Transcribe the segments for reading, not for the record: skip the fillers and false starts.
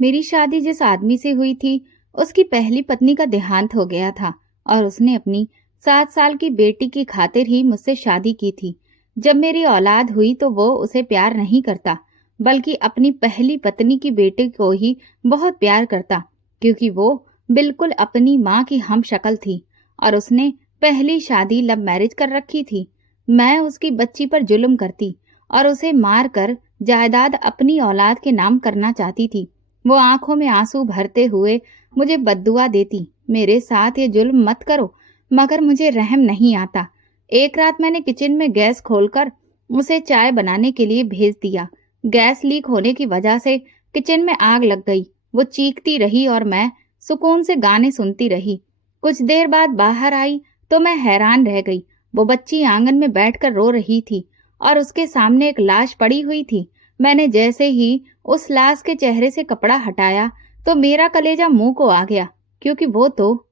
मेरी शादी जिस आदमी से हुई थी, उसकी पहली पत्नी का देहांत हो गया था और उसने अपनी 7 साल की बेटी की खातिर ही मुझसे शादी की थी। जब मेरी औलाद हुई तो वो उसे प्यार नहीं करता, बल्कि अपनी पहली पत्नी की बेटे को ही बहुत प्यार करता, क्योंकि वो बिल्कुल अपनी माँ की हम शक्ल थी और उसने पहली शादी लव मैरिज कर रखी थी। मैं उसकी बच्ची पर जुल्म करती और उसे मार कर जायदाद अपनी औलाद के नाम करना चाहती थी। वो आंखों में आंसू भरते हुए मुझे बद्दुआ देती, मेरे साथ ये जुल्म मत करो, मगर मुझे रहम नहीं आता। एक रात मैंने किचन में गैस खोलकर उसे चाय बनाने के लिए भेज दिया। गैस लीक होने की वजह से किचन में आग लग गई। वो चीखती रही और मैं सुकून से गाने सुनती रही। कुछ देर बाद बाहर आई तो मैं हैरान रह गई। वो बच्ची आंगन में बैठकर रो रही थी और उसके सामने एक लाश पड़ी हुई थी। मैंने जैसे ही उस लाश के चेहरे से कपड़ा हटाया तो मेरा कलेजा मुंह को आ गया, क्योंकि वो तो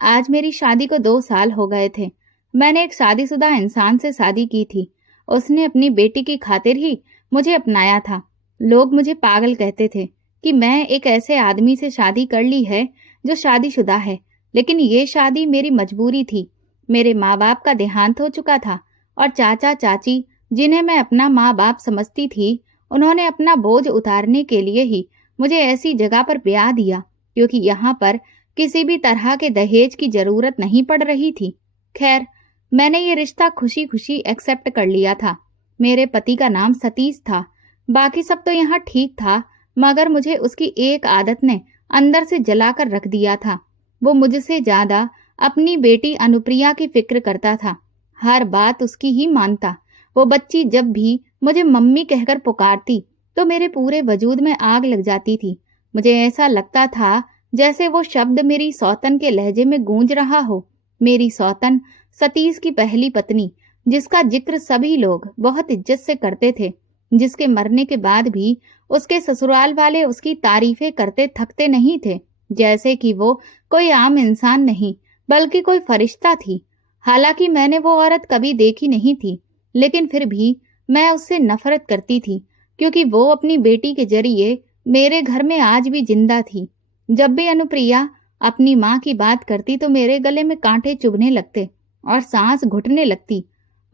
आज मेरी शादी को 2 साल हो गए थे। मैंने एक शादीशुदा इंसान से शादी की थी। उसने अपनी बेटी की खातिर ही मुझे अपनाया था। लोग मुझे पागल कहते थे कि मैं एक ऐसे आदमी से शादी कर ली है जो शादीशुदा है, लेकिन ये शादी मेरी मजबूरी थी। मेरे माँ बाप का देहांत हो चुका था और चाचा चाची, जिन्हें मैं अपना माँ बाप समझती थी, उन्होंने अपना बोझ उतारने के लिए ही मुझे ऐसी जगह पर ब्याह दिया, क्योंकि यहाँ पर किसी भी तरह के दहेज की जरूरत नहीं पड़ रही थी। खैर, मैंने ये रिश्ता खुशी खुशी एक्सेप्ट कर लिया था। मेरे पति का नाम सतीश था। बाकी सब तो यहाँ ठीक था, मगर मुझे उसकी एक आदत ने अंदर से जलाकर रख दिया था। वो मुझसे ज्यादा अपनी बेटी अनुप्रिया की फिक्र करता था। हर बात उसकी ही मानता। वो बच्ची जब भी मुझे मम्मी कहकर पुकारती तो मेरे पूरे वजूद में आग लग जाती थी। मुझे ऐसा लगता था जैसे वो शब्द मेरी सौतन के लहजे में गूंज रहा हो। मेरी सौतन सतीश की पहली पत्नी, जिसका जिक्र सभी लोग बहुत इज्जत से करते थे, जिसके मरने के बाद भी उसके ससुराल वाले उसकी तारीफें करते थकते नहीं थे, जैसे कि वो कोई आम इंसान नहीं बल्कि कोई फरिश्ता थी। हालांकि मैंने वो औरत कभी देखी नहीं थी, लेकिन फिर भी मैं उससे नफरत करती थी, क्योंकि वो अपनी बेटी के जरिए मेरे घर में आज भी जिंदा थी। जब भी अनुप्रिया अपनी माँ की बात करती तो मेरे गले में कांटे चुभने लगते और सांस घुटने लगती।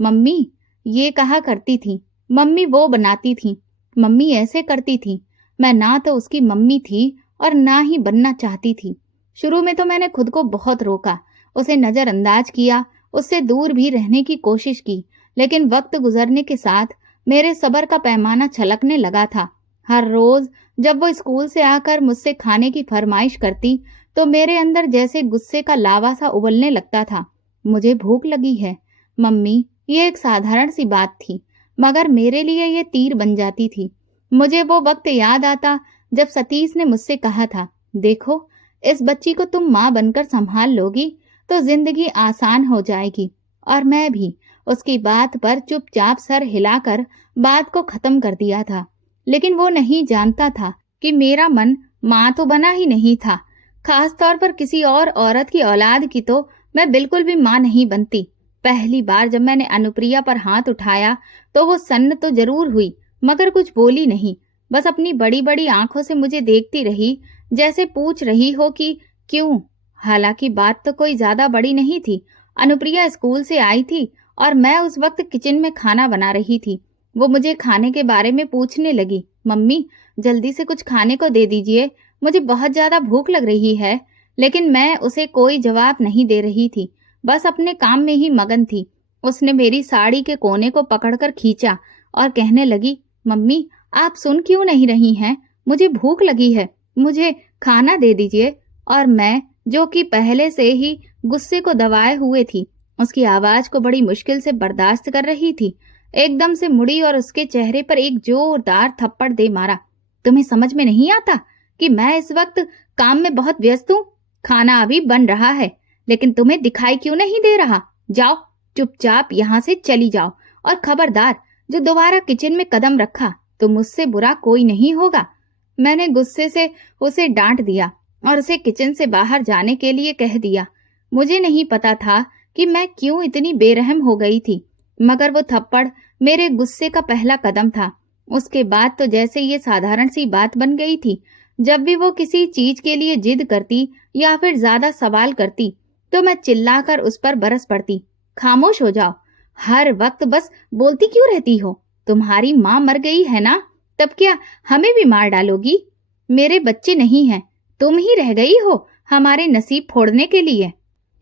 मम्मी ये कहा करती थी, मम्मी वो बनाती थी, मम्मी ऐसे करती थी। मैं ना तो उसकी मम्मी थी और ना ही बनना चाहती थी। शुरू में तो मैंने खुद को बहुत रोका, उसे नजरअंदाज किया, उससे दूर भी रहने की कोशिश की, लेकिन वक्त गुजरने के साथ मेरे सब्र का पैमाना छलकने लगा था। हर रोज जब वो स्कूल से आकर मुझसे खाने की फरमाइश करती तो मेरे अंदर जैसे गुस्से का लावा सा उबलने लगता था। मुझे भूख लगी है मम्मी, ये एक साधारण सी बात थी, मगर मेरे लिए ये तीर बन जाती थी। मुझे वो वक्त याद आता जब सतीश ने मुझसे कहा था, देखो इस बच्ची को तुम माँ बनकर संभाल लोगी तो जिंदगी आसान हो जाएगी। और मैं भी उसकी बात पर चुपचाप सर हिलाकर बात को खत्म कर दिया था। लेकिन वो नहीं जानता था कि मेरा मन माँ तो बना ही नहीं था। खास तौर पर किसी और औरत की औलाद की तो मैं बिल्कुल भी माँ नहीं बनती। पहली बार जब मैंने अनुप्रिया पर हाथ उठाया तो वो सन्न तो जरूर हुई, मगर कुछ बोली नहीं। बस अपनी बड़ी बड़ी आंखों से मुझे देखती रही, जैसे पूछ रही हो कि क्यों। हालांकि बात तो कोई ज्यादा बड़ी नहीं थी। अनुप्रिया स्कूल से आई थी और मैं उस वक्त किचन में खाना बना रही थी। वो मुझे खाने के बारे में पूछने लगी, मम्मी जल्दी से कुछ खाने को दे दीजिए, मुझे बहुत ज्यादा भूख लग रही है। लेकिन मैं उसे कोई जवाब नहीं दे रही थी, बस अपने काम में ही मगन थी। उसने मेरी साड़ी के कोने को पकड़कर खींचा और कहने लगी, मम्मी आप सुन क्यों नहीं रही हैं? मुझे भूख लगी है, मुझे खाना दे दीजिए। और मैं, जो कि पहले से ही गुस्से को दबाए हुए थी, उसकी आवाज को बड़ी मुश्किल से बर्दाश्त कर रही थी, एकदम से मुड़ी और उसके चेहरे पर एक जोरदार थप्पड़ दे मारा। तुम्हें समझ में नहीं आता कि मैं इस वक्त काम में बहुत व्यस्त हूँ? खाना अभी बन रहा है, लेकिन तुम्हें दिखाई क्यों नहीं दे रहा? जाओ चुपचाप यहाँ से चली जाओ, और खबरदार जो दोबारा किचन में कदम रखा तो मुझसे बुरा कोई नहीं होगा। मैंने गुस्से से उसे डांट दिया और उसे किचन से बाहर जाने के लिए कह दिया। मुझे नहीं पता था कि मैं क्यों इतनी बेरहम हो गई थी, मगर वो थप्पड़ मेरे गुस्से का पहला कदम था। उसके बाद तो जैसे ये साधारण सी बात बन गई थी। जब भी वो किसी चीज के लिए जिद करती या फिर ज्यादा सवाल करती तो मैं चिल्लाकर उस पर बरस पड़ती। खामोश हो जाओ, हर वक्त बस बोलती क्यों रहती हो? तुम्हारी माँ मर गई है ना, तब क्या हमें भी मार डालोगी? मेरे बच्चे नहीं हैं, तुम ही रह गई हो हमारे नसीब फोड़ने के लिए।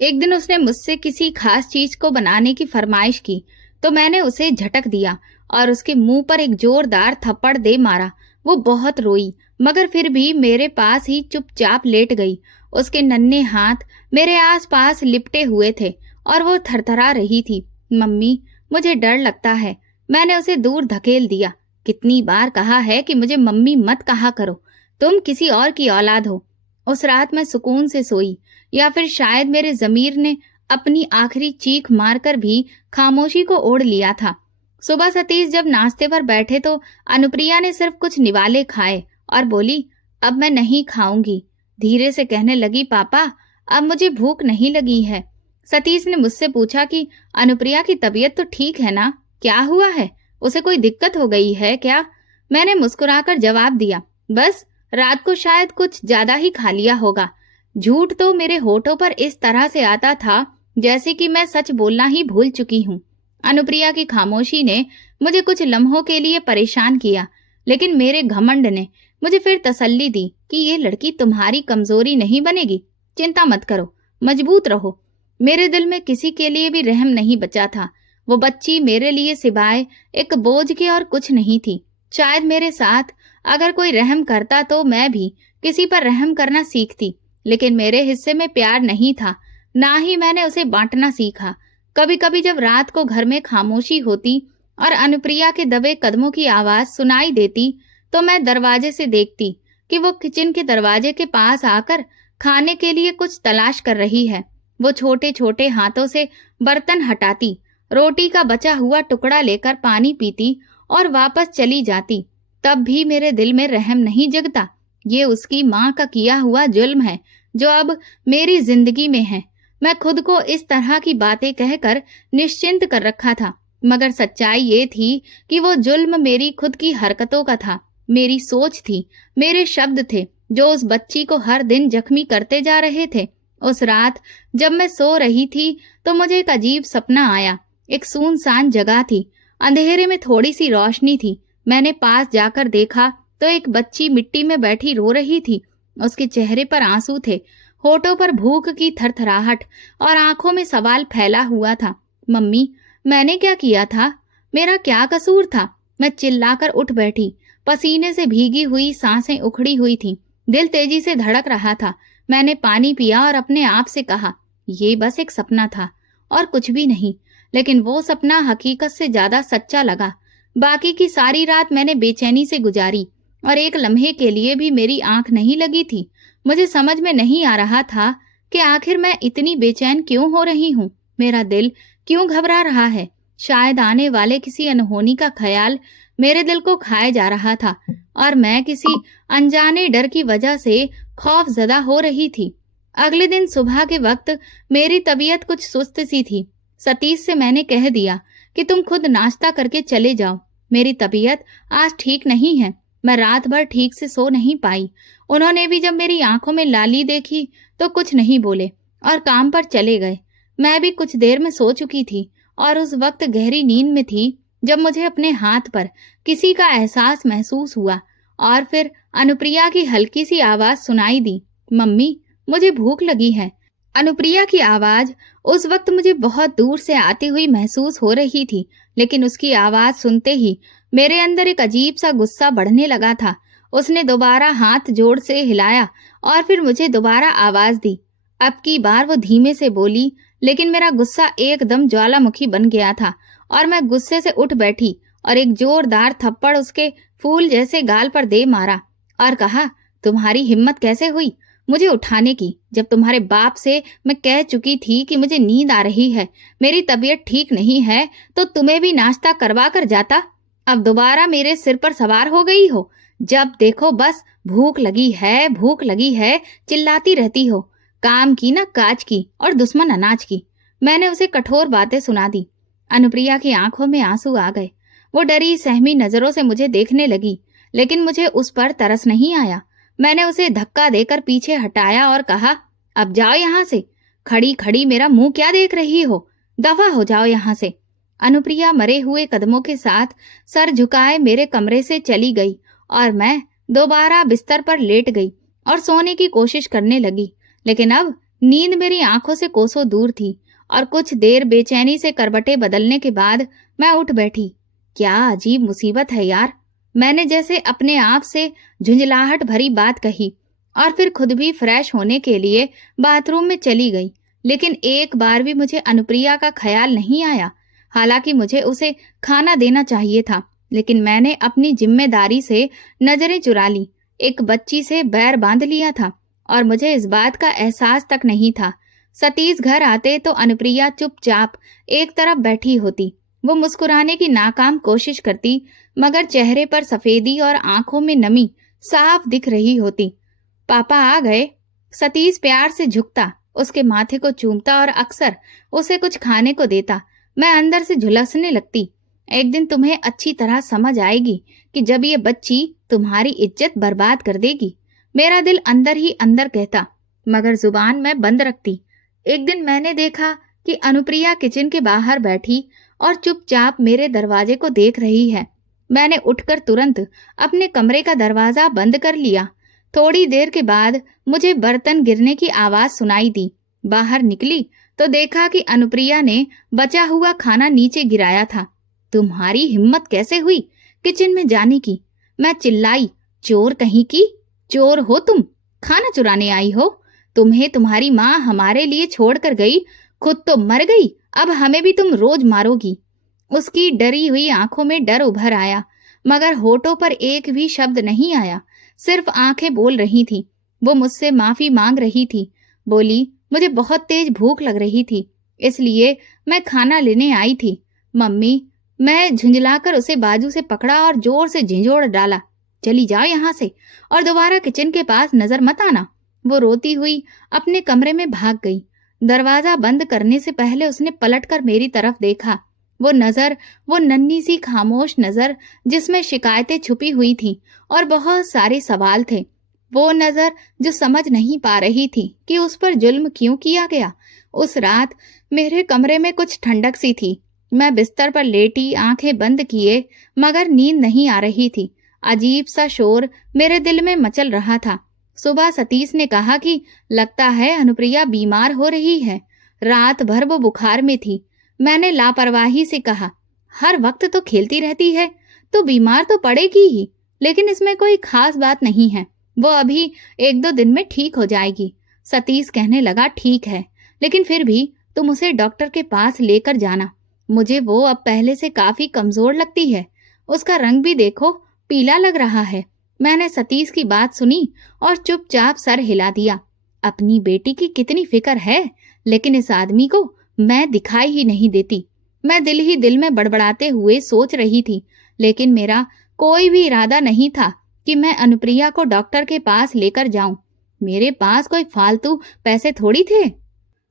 एक दिन उसने मुझसे किसी खास चीज को बनाने की फरमाइश की तो मैंने उसे झटक दिया और उसके मुंह पर एक जोरदार थप्पड़ दे मारा। वो बहुत रोई मगर फिर भी मेरे पास ही चुपचाप लेट गई। उसके नन्हे हाथ मेरे आसपास लिपटे हुए थे और वो थरथरा रही थी। मम्मी, मुझे डर लगता है। मैंने उसे दूर धकेल दिया। कितनी बार कहा है कि मुझे मम्मी मत कहा करो, तुम किसी और की औलाद हो। उस रात मैं सुकून से सोई, या फिर शायद मेरे ज़मीर ने अपनी आखिरी चीख मारकर भी खामोशी को ओढ़ लिया था। सुबह सतीश जब नाश्ते पर बैठे तो अनुप्रिया ने सिर्फ कुछ निवाले खाए और बोली, अब मैं नहीं खाऊंगी। धीरे से कहने लगी, पापा अब मुझे भूख नहीं लगी है। सतीश ने मुझसे पूछा कि अनुप्रिया की तबीयत तो ठीक है ना, क्या हुआ है, उसे कोई दिक्कत हो गई है क्या? मैंने मुस्कुराकर जवाब दिया, बस रात को शायद कुछ ज्यादा ही खा लिया होगा। झूठ तो मेरे होठों पर इस तरह से आता था जैसे कि मैं सच बोलना ही भूल चुकी हूँ। अनुप्रिया की खामोशी ने मुझे कुछ लम्हों के लिए परेशान किया, लेकिन मेरे घमंड ने मुझे फिर तसल्ली दी कि ये लड़की तुम्हारी कमजोरी नहीं बनेगी। चिंता मत करो, मजबूत रहो। मेरे दिल में किसी के लिए भी रहम नहीं बचा था। वो बच्ची मेरे लिए सिवाय एक बोझ के और कुछ नहीं थी। शायद मेरे साथ अगर कोई रहम करता तो मैं भी किसी पर रहम करना सीखती, लेकिन मेरे हिस्से में प्यार नहीं था, ना ही मैंने उसे बांटना सीखा। कभी कभी जब रात को घर में खामोशी होती और अनुप्रिया के दबे कदमों की आवाज सुनाई देती तो मैं दरवाजे से देखती कि वो किचन के दरवाजे के पास आकर खाने के लिए कुछ तलाश कर रही है। वो छोटे छोटे हाथों से बर्तन हटाती, रोटी का बचा हुआ टुकड़ा लेकर पानी पीती और वापस चली जाती। तब भी मेरे दिल में रहम नहीं जगता। ये उसकी माँ का किया हुआ जुल्म है जो अब मेरी जिंदगी में है। मैं खुद को इस तरह की बातें कहकर निश्चिंत कर रखा था, मगर सच्चाई ये थी कि वो जुल्म मेरी खुद की हरकतों का था, मेरी सोच थी, मेरे शब्द थे जो उस बच्ची को हर दिन जख्मी करते जा रहे थे। उस रात जब मैं सो रही थी तो मुझे एक अजीब सपना आया। एक सुनसान जगह थी, अंधेरे में थोड़ी सी रोशनी थी। मैंने पास जाकर देखा तो एक बच्ची मिट्टी में बैठी रो रही थी। उसके चेहरे पर आंसू थे, होठों पर भूख की थरथराहट और आंखों में सवाल फैला हुआ था। मम्मी, मैंने क्या किया था? मेरा क्या कसूर था? मैं चिल्लाकर उठ बैठी। पसीने से भीगी हुई सांसें उखड़ी हुई थीं, दिल तेजी से धड़क रहा था। मैंने पानी पिया और अपने आप से कहा, ये बस एक सपना था और कुछ भी नहीं। लेकिन वो सपना हकीकत से ज्यादा सच्चा लगा। बाकी की सारी रात मैंने बेचैनी से गुजारी और एक लम्हे के लिए भी मेरी आंख नहीं लगी थी। मुझे समझ में नहीं आ रहा था कि आखिर मैं इतनी बेचैन क्यों हो रही हूँ। मेरा दिल क्यों घबरा रहा है? शायद आने वाले किसी अनहोनी का ख्याल मेरे दिल को खाए जा रहा था और मैं किसी अनजाने डर की वजह से खौफजदा हो रही थी। अगले दिन सुबह के वक्त मेरी तबीयत कुछ सुस्त सी थी। सतीश से मैंने कह दिया कि तुम खुद नाश्ता करके चले जाओ, मेरी तबीयत आज ठीक नहीं है। मैं रात भर ठीक से सो नहीं पाई। उन्होंने भी जब मेरी आंखों में लाली देखी तो कुछ नहीं बोले और काम पर चले गए। मैं भी कुछ देर में सो चुकी थी और उस वक्त गहरी नींद में थी जब मुझे अपने हाथ पर किसी का एहसास महसूस हुआ और फिर अनुप्रिया की हल्की सी आवाज सुनाई दी, मम्मी मुझे भूख लगी है। अनुप्रिया की आवाज उस वक्त मुझे बहुत दूर से आती हुई महसूस हो रही थी, लेकिन उसकी आवाज सुनते ही मेरे अंदर एक अजीब सा गुस्सा बढ़ने लगा था। उसने दोबारा हाथ जोर से हिलाया और फिर मुझे दोबारा आवाज दी। अब की बार वो धीमे से बोली, लेकिन मेरा गुस्सा एकदम ज्वालामुखी बन गया था और मैं गुस्से से उठ बैठी और एक जोरदार थप्पड़ उसके फूल जैसे गाल पर दे मारा और कहा, तुम्हारी हिम्मत कैसे हुई मुझे उठाने की, जब तुम्हारे बाप से मैं कह चुकी थी कि मुझे नींद आ रही है, मेरी तबीयत ठीक नहीं है, तो तुम्हें भी नाश्ता करवा कर जाता। अब दोबारा मेरे सिर पर सवार हो गई हो। जब देखो बस भूख लगी है, भूख लगी है चिल्लाती रहती हो। काम की ना काज की और दुश्मन अनाज की। मैंने उसे कठोर बातें सुना दी। अनुप्रिया की आंखों में आंसू आ गए। वो डरी सहमी नजरों से मुझे देखने लगी, लेकिन मुझे उस पर तरस नहीं आया। मैंने उसे धक्का देकर पीछे हटाया और कहा, अब जाओ यहाँ से। खड़ी खड़ी मेरा मुंह क्या देख रही हो? दफा हो जाओ यहाँ से। अनुप्रिया मरे हुए कदमों के साथ सर झुकाए मेरे कमरे से चली गई और मैं दोबारा बिस्तर पर लेट गई और सोने की कोशिश करने लगी। लेकिन अब नींद मेरी आंखों से कोसों दूर थी और कुछ देर बेचैनी से करवटें बदलने के बाद मैं उठ बैठी। क्या अजीब मुसीबत है यार। मैंने जैसे अपने आप से झुंझलाहट भरी बात कही और फिर खुद भी फ्रेश होने के लिए बाथरूम में चली गई। लेकिन एक बार भी मुझे अनुप्रिया का ख्याल नहीं आया। हालांकि मुझे उसे खाना देना चाहिए था, लेकिन मैंने अपनी जिम्मेदारी से नजरें चुरा ली। एक बच्ची से बैर बांध लिया था और मुझे इस बात का एहसास तक नहीं था। सतीश घर आते तो अनुप्रिया चुपचाप एक तरफ बैठी होती। वो मुस्कुराने की नाकाम कोशिश करती, मगर चेहरे पर सफेदी और आंखों में नमी साफ दिख रही होती। पापा आ गए। सतीश प्यार से झुकता, उसके माथे को चूमता और अक्सर उसे कुछ खाने को देता। मैं अंदर से झुलसने लगती। एक दिन तुम्हें अच्छी तरह समझ आएगी कि जब ये बच्ची तुम्हारी इज्जत बर्बाद कर देगी, मेरा दिल अंदर ही अंदर कहता, मगर जुबान मैं बंद रखती। एक दिन मैंने देखा कि अनुप्रिया किचन के बाहर बैठी और चुपचाप मेरे दरवाजे को देख रही है। मैंने उठकर तुरंत अपने कमरे का दरवाजा बंद कर लिया। थोड़ी देर के बाद मुझे बर्तन गिरने की आवाज सुनाई दी। बाहर निकली तो देखा कि अनुप्रिया ने बचा हुआ खाना नीचे गिराया था। तुम्हारी हिम्मत कैसे हुई किचन में जाने की? मैं चिल्लाई, चोर कहीं की। चोर हो तुम, खाना चुराने आई हो। तुम्हें तुम्हारी माँ हमारे लिए छोड़कर गई, खुद तो मर गई, अब हमें भी तुम रोज मारोगी। उसकी डरी हुई आंखों में डर उभर आया, मगर होठों पर एक भी शब्द नहीं आया, सिर्फ आंखें बोल रही थी। वो मुझसे माफी मांग रही थी। बोली, मुझे बहुत तेज भूख लग रही थी, इसलिए मैं खाना लेने आई थी। मम्मी, मैं झुंझलाकर उसे बाजू से पकड़ा और जोर से झिंझोड़ डाला, चली जाओ यहाँ से और दोबारा किचन के पास नजर मत आना। वो रोती हुई अपने कमरे में भाग गई। दरवाजा बंद करने से पहले उसने पलटकर मेरी तरफ देखा। वो नजर, वो नन्ही सी खामोश नजर जिसमें शिकायतें छुपी हुई थी और बहुत सारे सवाल थे। वो नजर जो समझ नहीं पा रही थी कि उस पर जुल्म क्यों किया गया। उस रात मेरे कमरे में कुछ ठंडक सी थी। मैं बिस्तर पर लेटी, आंखें बंद किए, मगर नींद नहीं आ रही थी। अजीब सा शोर मेरे दिल में मचल रहा था। सुबह सतीश ने कहा कि लगता है अनुप्रिया बीमार हो रही है। रात भर वो बुखार में थी। मैंने लापरवाही से कहा, हर वक्त तो खेलती रहती है, तो बीमार तो पड़ेगी ही, लेकिन इसमें कोई खास बात नहीं है, वो अभी 1-2 दिन में ठीक हो जाएगी। सतीश कहने लगा, ठीक है, लेकिन फिर भी तुम उसे डॉक्टर के पास लेकर जाना। मुझे वो अब पहले से काफी कमजोर लगती है। उसका रंग भी देखो, पीला लग रहा है। मैंने सतीश की बात सुनी और चुपचाप सर हिला दिया। अपनी बेटी की कितनी फिक्र है, लेकिन इस आदमी को मैं दिखाई ही नहीं देती। मैं दिल ही दिल में बड़बड़ाते हुए सोच रही थी, लेकिन मेरा कोई भी इरादा नहीं था कि मैं अनुप्रिया को डॉक्टर के पास लेकर जाऊं। मेरे पास कोई फालतू पैसे थोड़ी थे।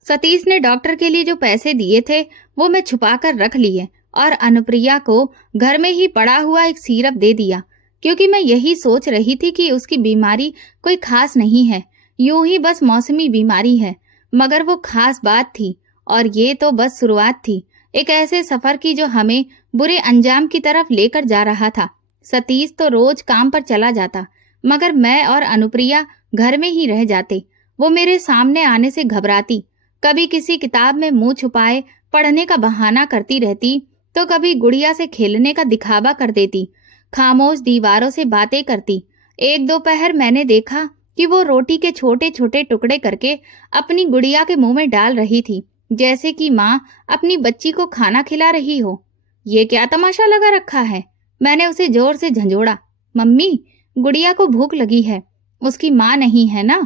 सतीश ने डॉक्टर के लिए जो पैसे दिए थे वो मैं छुपा कर रख लिए और अनुप्रिया को घर में ही पड़ा हुआ एक सिरप दे दिया, क्योंकि मैं यही सोच रही थी कि उसकी बीमारी कोई खास नहीं है, यूं ही बस मौसमी बीमारी है। मगर वो खास बात थी, और ये तो बस शुरुआत थी एक ऐसे सफर की जो हमें बुरे अंजाम की तरफ लेकर जा रहा था। सतीश तो रोज काम पर चला जाता, मगर मैं और अनुप्रिया घर में ही रह जाते। वो मेरे सामने आने से घबराती, कभी किसी किताब में मुंह छुपाए पढ़ने का बहाना करती रहती, तो कभी गुड़िया से खेलने का दिखावा कर देती, खामोश दीवारों से बातें करती। एक दोपहर मैंने देखा कि वो रोटी के छोटे छोटे टुकड़े करके अपनी गुड़िया के मुंह में डाल रही थी, जैसे कि माँ अपनी बच्ची को खाना खिला रही हो। ये क्या तमाशा लगा रखा है? मैंने उसे जोर से झंझोड़ा। मम्मी, गुड़िया को भूख लगी है, उसकी माँ नहीं है ना।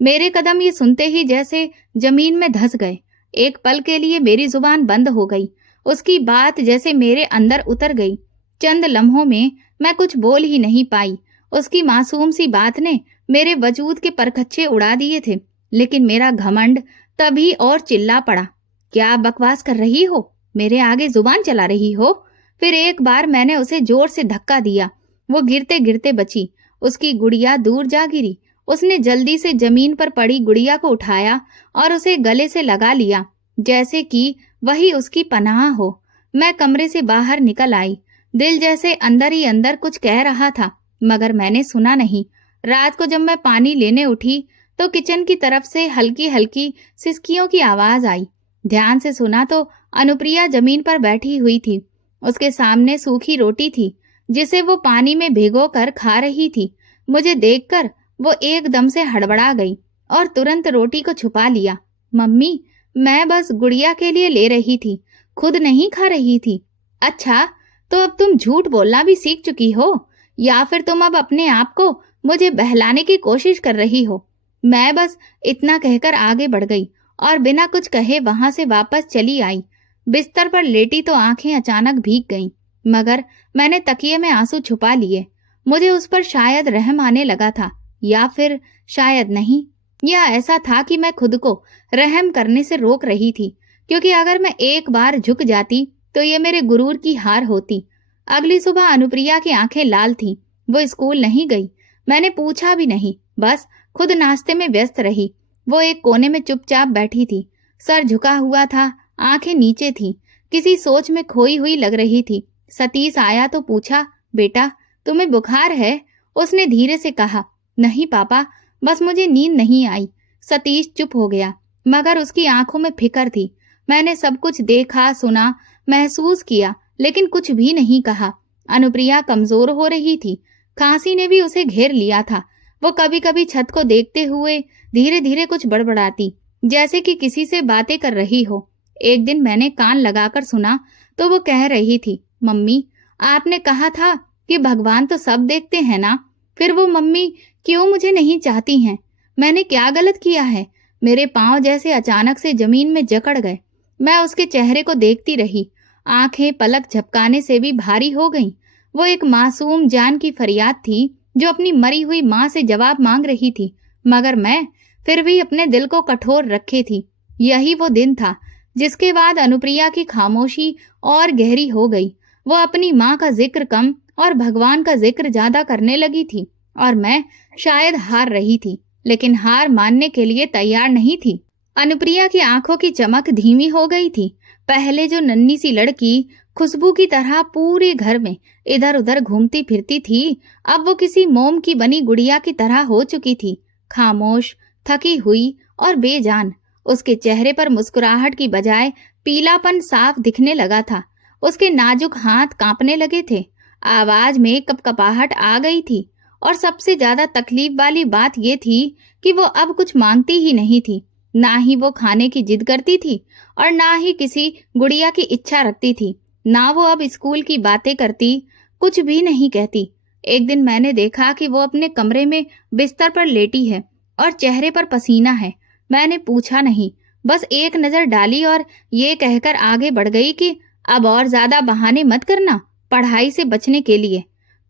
मेरे कदम ये सुनते ही जैसे जमीन में धंस गए। एक पल के लिए मेरी जुबान बंद हो गई। उसकी बात जैसे मेरे अंदर उतर गई। चंद लम्हों में मैं कुछ बोल ही नहीं पाई। उसकी मासूम सी बात ने मेरे वजूद के परखच्चे उड़ा दिए थे, लेकिन मेरा घमंड तभी और चिल्ला पड़ा, क्या बकवास कर रही हो? मेरे आगे जुबान चला रही हो? फिर एक बार मैंने उसे जोर से धक्का दिया। वो गिरते गिरते बची उसकी गुड़िया दूर जा गिरी। उसने जल्दी से जमीन पर पड़ी गुड़िया को उठाया और उसे गले से लगा लिया, जैसे कि वही उसकी पनाह हो। मैं कमरे से बाहर निकल आई। दिल जैसे अंदर ही अंदर कुछ कह रहा था, मगर मैंने सुना नहीं। रात को जब मैं पानी लेने उठी तो किचन की तरफ से हल्की हल्की सिसकियों की आवाज आई। ध्यान से सुना तो अनुप्रिया जमीन पर बैठी हुई थी। उसके सामने सूखी रोटी थी, जिसे वो पानी में भिगोकर खा रही थी। मुझे देखकर वो एकदम से हड़बड़ा गई और तुरंत रोटी को छुपा लिया। मम्मी, मैं बस गुड़िया के लिए ले रही थी, खुद नहीं खा रही थी। अच्छा, तो अब तुम झूठ बोलना भी सीख चुकी हो, या फिर तुम अब अपने आप को मुझे बहलाने की कोशिश कर रही हो? मैं बस इतना कहकर आगे बढ़ गई और बिना कुछ कहे वहां से वापस चली आई। बिस्तर पर लेटी तो आंखें अचानक भीग गईं, मगर मैंने तकिए में आंसू छुपा लिए। मुझे उस पर शायद रहम आने लगा था, या फिर शायद नहीं। या ऐसा था कि मैं खुद को रहम करने से रोक रही थी, क्योंकि अगर मैं एक बार झुक जाती तो ये मेरे गुरूर की हार होती। अगली सुबह अनुप्रिया की आंखें लाल थीं। वो स्कूल नहीं गई। मैंने पूछा भी नहीं, बस खुद नाश्ते में व्यस्त रही। वो एक कोने में चुपचाप बैठी थी, सर झुका हुआ था, आंखें नीचे थीं, किसी सोच में खोई हुई लग रही थी। सतीश आया तो पूछा, बेटा तुम्हें बुखार है? उसने धीरे से कहा, नहीं पापा, बस मुझे नींद नहीं आई। सतीश चुप हो गया, मगर उसकी आंखों में फिक्र थी। मैंने सब कुछ देखा, सुना, महसूस किया, लेकिन कुछ भी नहीं कहा। अनुप्रिया कमजोर हो रही थी, खांसी ने भी उसे घेर लिया था। वो कभी कभी छत को देखते हुए धीरे धीरे कुछ बड़बड़ाती, जैसे कि किसी से बातें कर रही हो। एक दिन मैंने कान लगाकर सुना तो वो कह रही थी, मम्मी, आपने कहा था कि भगवान तो सब देखते हैं ना, फिर वो मम्मी क्यों मुझे नहीं चाहती हैं? मैंने क्या गलत किया है? मेरे पांव जैसे अचानक से जमीन में जकड़ गए। मैं उसके चेहरे को देखती रही। आंखें पलक झपकाने से भी भारी हो गईं। वो एक मासूम जान की फरियाद थी जो अपनी मरी हुई माँ से जवाब मांग रही थी, मगर मैं फिर भी अपने दिल को कठोर रखे थी। यही वो दिन था जिसके बाद अनुप्रिया की खामोशी और गहरी हो गई। वो अपनी माँ का जिक्र कम और भगवान का जिक्र ज्यादा करने लगी थी, और मैं शायद हार रही थी, लेकिन हार मानने के लिए तैयार नहीं थी। अनुप्रिया की आंखों की चमक धीमी हो गई थी। पहले जो नन्ही सी लड़की खुशबू की तरह पूरे घर में इधर उधर घूमती फिरती थी, अब वो किसी मोम की बनी गुड़िया की तरह हो चुकी थी, खामोश, थकी हुई और बेजान। उसके चेहरे पर मुस्कुराहट की बजाय पीलापन साफ दिखने लगा था। उसके नाजुक हाथ कांपने लगे थे, आवाज में कपकपाहट आ गई थी, और सबसे ज्यादा तकलीफ वाली बात ये थी कि वो अब कुछ मांगती ही नहीं थी। ना ही वो खाने की जिद करती थी और ना ही किसी गुड़िया की इच्छा रखती थी। ना वो अब स्कूल की बातें करती, कुछ भी नहीं कहती। एक दिन मैंने देखा कि वो अपने कमरे में बिस्तर पर लेटी है और चेहरे पर पसीना है। मैंने पूछा नहीं, बस एक नजर डाली और ये कहकर आगे बढ़ गई कि अब और ज्यादा बहाने मत करना पढ़ाई से बचने के लिए।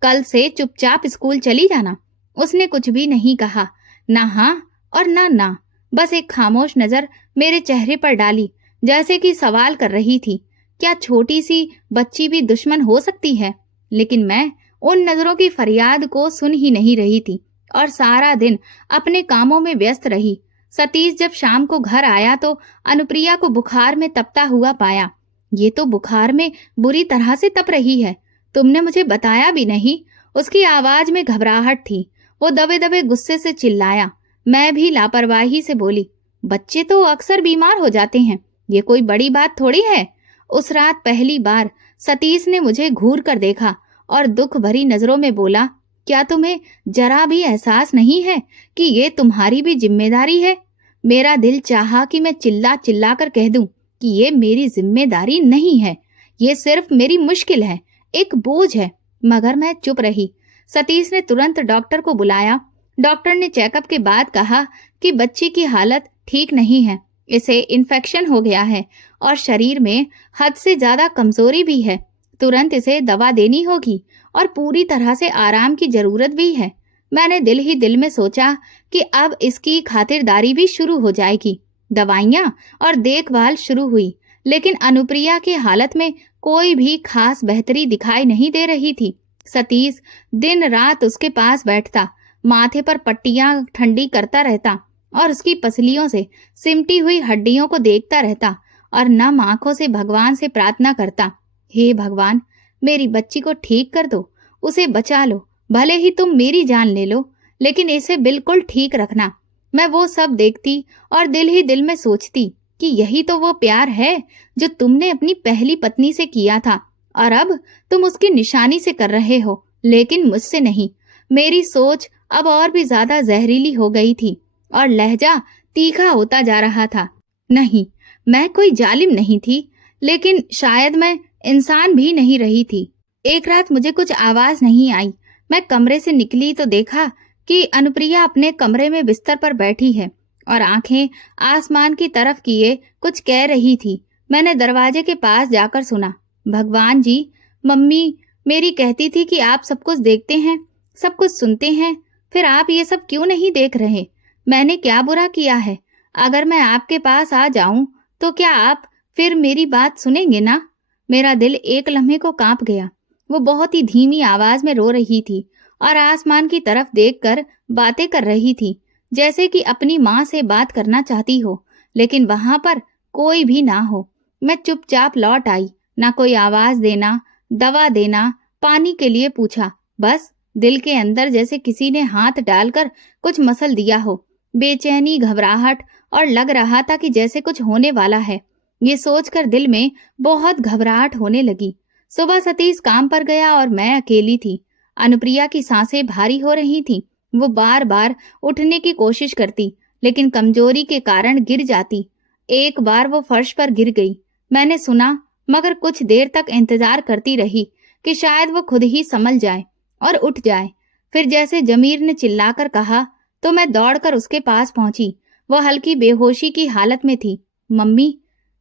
कल से चुपचाप स्कूल चली जाना। उसने कुछ भी नहीं कहा, ना हाँ और ना, बस एक खामोश नजर मेरे चेहरे पर डाली, जैसे कि सवाल कर रही थी, क्या छोटी सी बच्ची भी दुश्मन हो सकती है? लेकिन मैं उन नजरों की फरियाद को सुन ही नहीं रही थी और सारा दिन अपने कामों में व्यस्त रही। सतीश जब शाम को घर आया तो अनुप्रिया को बुखार में तपता हुआ पाया। ये तो बुखार में बुरी तरह से तप रही है, तुमने मुझे बताया भी नहीं। उसकी आवाज में घबराहट थी। वो दबे दबे गुस्से से चिल्लाया। मैं भी लापरवाही से बोली, बच्चे तो अक्सर बीमार हो जाते हैं, ये कोई बड़ी बात थोड़ी है। उस रात पहली बार सतीश ने मुझे घूर कर देखा और दुख भरी नजरों में बोला, क्या तुम्हें जरा भी एहसास नहीं है कि ये तुम्हारी भी जिम्मेदारी है? मेरा दिल चाहा कि मैं चिल्ला चिल्ला कर कह दूं कि ये मेरी जिम्मेदारी नहीं है, ये सिर्फ मेरी मुश्किल है, एक बोझ है, मगर मैं चुप रही। सतीश ने तुरंत डॉक्टर को बुलाया। डॉक्टर ने चेकअप के बाद कहा कि बच्ची की हालत ठीक नहीं है, इसे इन्फेक्शन हो गया है और शरीर में हद से ज्यादा कमजोरी भी है। तुरंत इसे दवा देनी होगी और पूरी तरह से आराम की जरूरत भी है। मैंने दिल ही दिल में सोचा कि अब इसकी खातिरदारी भी शुरू हो जाएगी। दवाइयां और देखभाल शुरू हुई, लेकिन अनुप्रिया की हालत में कोई भी खास बेहतरी दिखाई नहीं दे रही थी। सतीश दिन रात उसके पास बैठता, माथे पर पट्टियां ठंडी करता रहता और उसकी पसलियों से सिमटी हुई हड्डियों को देखता रहता और नम आंखों से भगवान से प्रार्थना करता, हे भगवान, मेरी बच्ची को ठीक कर दो, उसे बचा लो, भले ही तुम मेरी जान ले लो, लेकिन इसे बिल्कुल ठीक रखना। मैं वो सब देखती और दिल ही दिल में सोचती कि यही तो वो प्यार है जो तुमने अपनी पहली पत्नी से किया था और अब तुम उसकी निशानी से कर रहे हो, लेकिन मुझसे नहीं। मेरी सोच अब और भी ज्यादा जहरीली हो गई थी और लहजा तीखा होता जा रहा था। नहीं, मैं कोई जालिम नहीं थी, लेकिन शायद मैं इंसान भी नहीं रही थी। एक रात मुझे कुछ आवाज नहीं आई। मैं कमरे से निकली तो देखा कि अनुप्रिया अपने कमरे में बिस्तर पर बैठी है और आंखें आसमान की तरफ किए कुछ कह रही थी। मैंने दरवाजे के पास जाकर सुना, भगवान जी, मम्मी मेरी कहती थी कि आप सब कुछ देखते हैं, सब कुछ सुनते हैं, फिर आप ये सब क्यों नहीं देख रहे? मैंने क्या बुरा किया है? अगर मैं आपके पास आ जाऊं तो क्या आप फिर मेरी बात सुनेंगे ना? मेरा दिल एक लम्हे को कांप गया। वो बहुत ही धीमी आवाज में रो रही थी और आसमान की तरफ देखकर बातें कर रही थी, जैसे कि अपनी माँ से बात करना चाहती हो, लेकिन वहां पर कोई भी ना हो। मैं चुपचाप लौट आई। ना कोई आवाज देना, दवा देना, पानी के लिए पूछा, बस दिल के अंदर जैसे किसी ने हाथ डालकर कुछ मसल दिया हो। बेचैनी, घबराहट और लग रहा था कि जैसे कुछ होने वाला है। ये सोचकर दिल में बहुत घबराहट होने लगी। सुबह सतीश काम पर गया और मैं अकेली थी। अनुप्रिया की सांसें भारी हो रही थीं। वो बार बार उठने की कोशिश करती, लेकिन कमजोरी के कारण गिर जाती। एक बार वो फर्श पर गिर गई। मैंने सुना, मगर कुछ देर तक इंतजार करती रही कि शायद वो खुद ही संभल जाए और उठ जाए। फिर जैसे जमीर ने चिल्लाकर कहा तो मैं दौड़कर उसके पास पहुंची। वो हल्की बेहोशी की हालत में थी। मम्मी,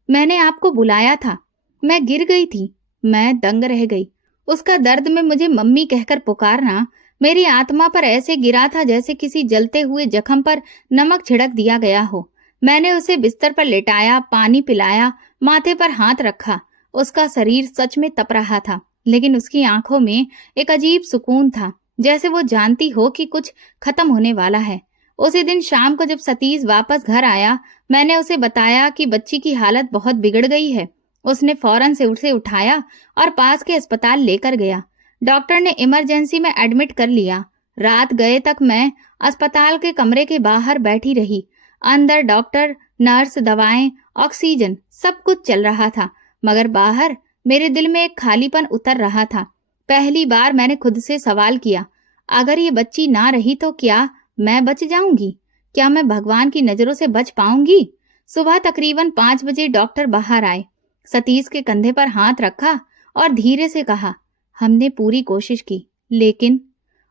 मैंने आपको बुलाया था, मैं गिर गई थी। मैं दंग रह गई। उसका दर्द में मुझे मम्मी कहकर पुकारना मेरी आत्मा पर ऐसे गिरा था जैसे किसी जलते हुए जख्म पर नमक छिड़क दिया गया हो। मैंने उसे बिस्तर पर लेटाया, पानी पिलाया, माथे पर हाथ रखा। उसका शरीर सच में तप रहा था, लेकिन उसकी आंखों में एक अजीब सुकून था, जैसे वो जानती हो कि कुछ खत्म होने वाला है। उसी दिन शाम को जब सतीश वापस घर आया, मैंने उसे बताया कि बच्ची की हालत बहुत बिगड़ गई है। उसने फौरन से उसे उठाया और पास के अस्पताल लेकर गया। डॉक्टर ने इमरजेंसी में एडमिट कर लिया। रात गए तक मैं अस्पताल के कमरे के बाहर बैठी रही। अंदर डॉक्टर, नर्स, दवाएं, ऑक्सीजन, सब कुछ चल रहा था, मगर बाहर मेरे दिल में एक खालीपन उतर रहा था। पहली बार मैंने खुद से सवाल किया, अगर ये बच्ची ना रही तो क्या मैं बच जाऊंगी? क्या मैं भगवान की नजरों से बच पाऊंगी? सुबह तकरीबन 5 बजे डॉक्टर बाहर आए। सतीश के कंधे पर हाथ रखा और धीरे से कहा, हमने पूरी कोशिश की, लेकिन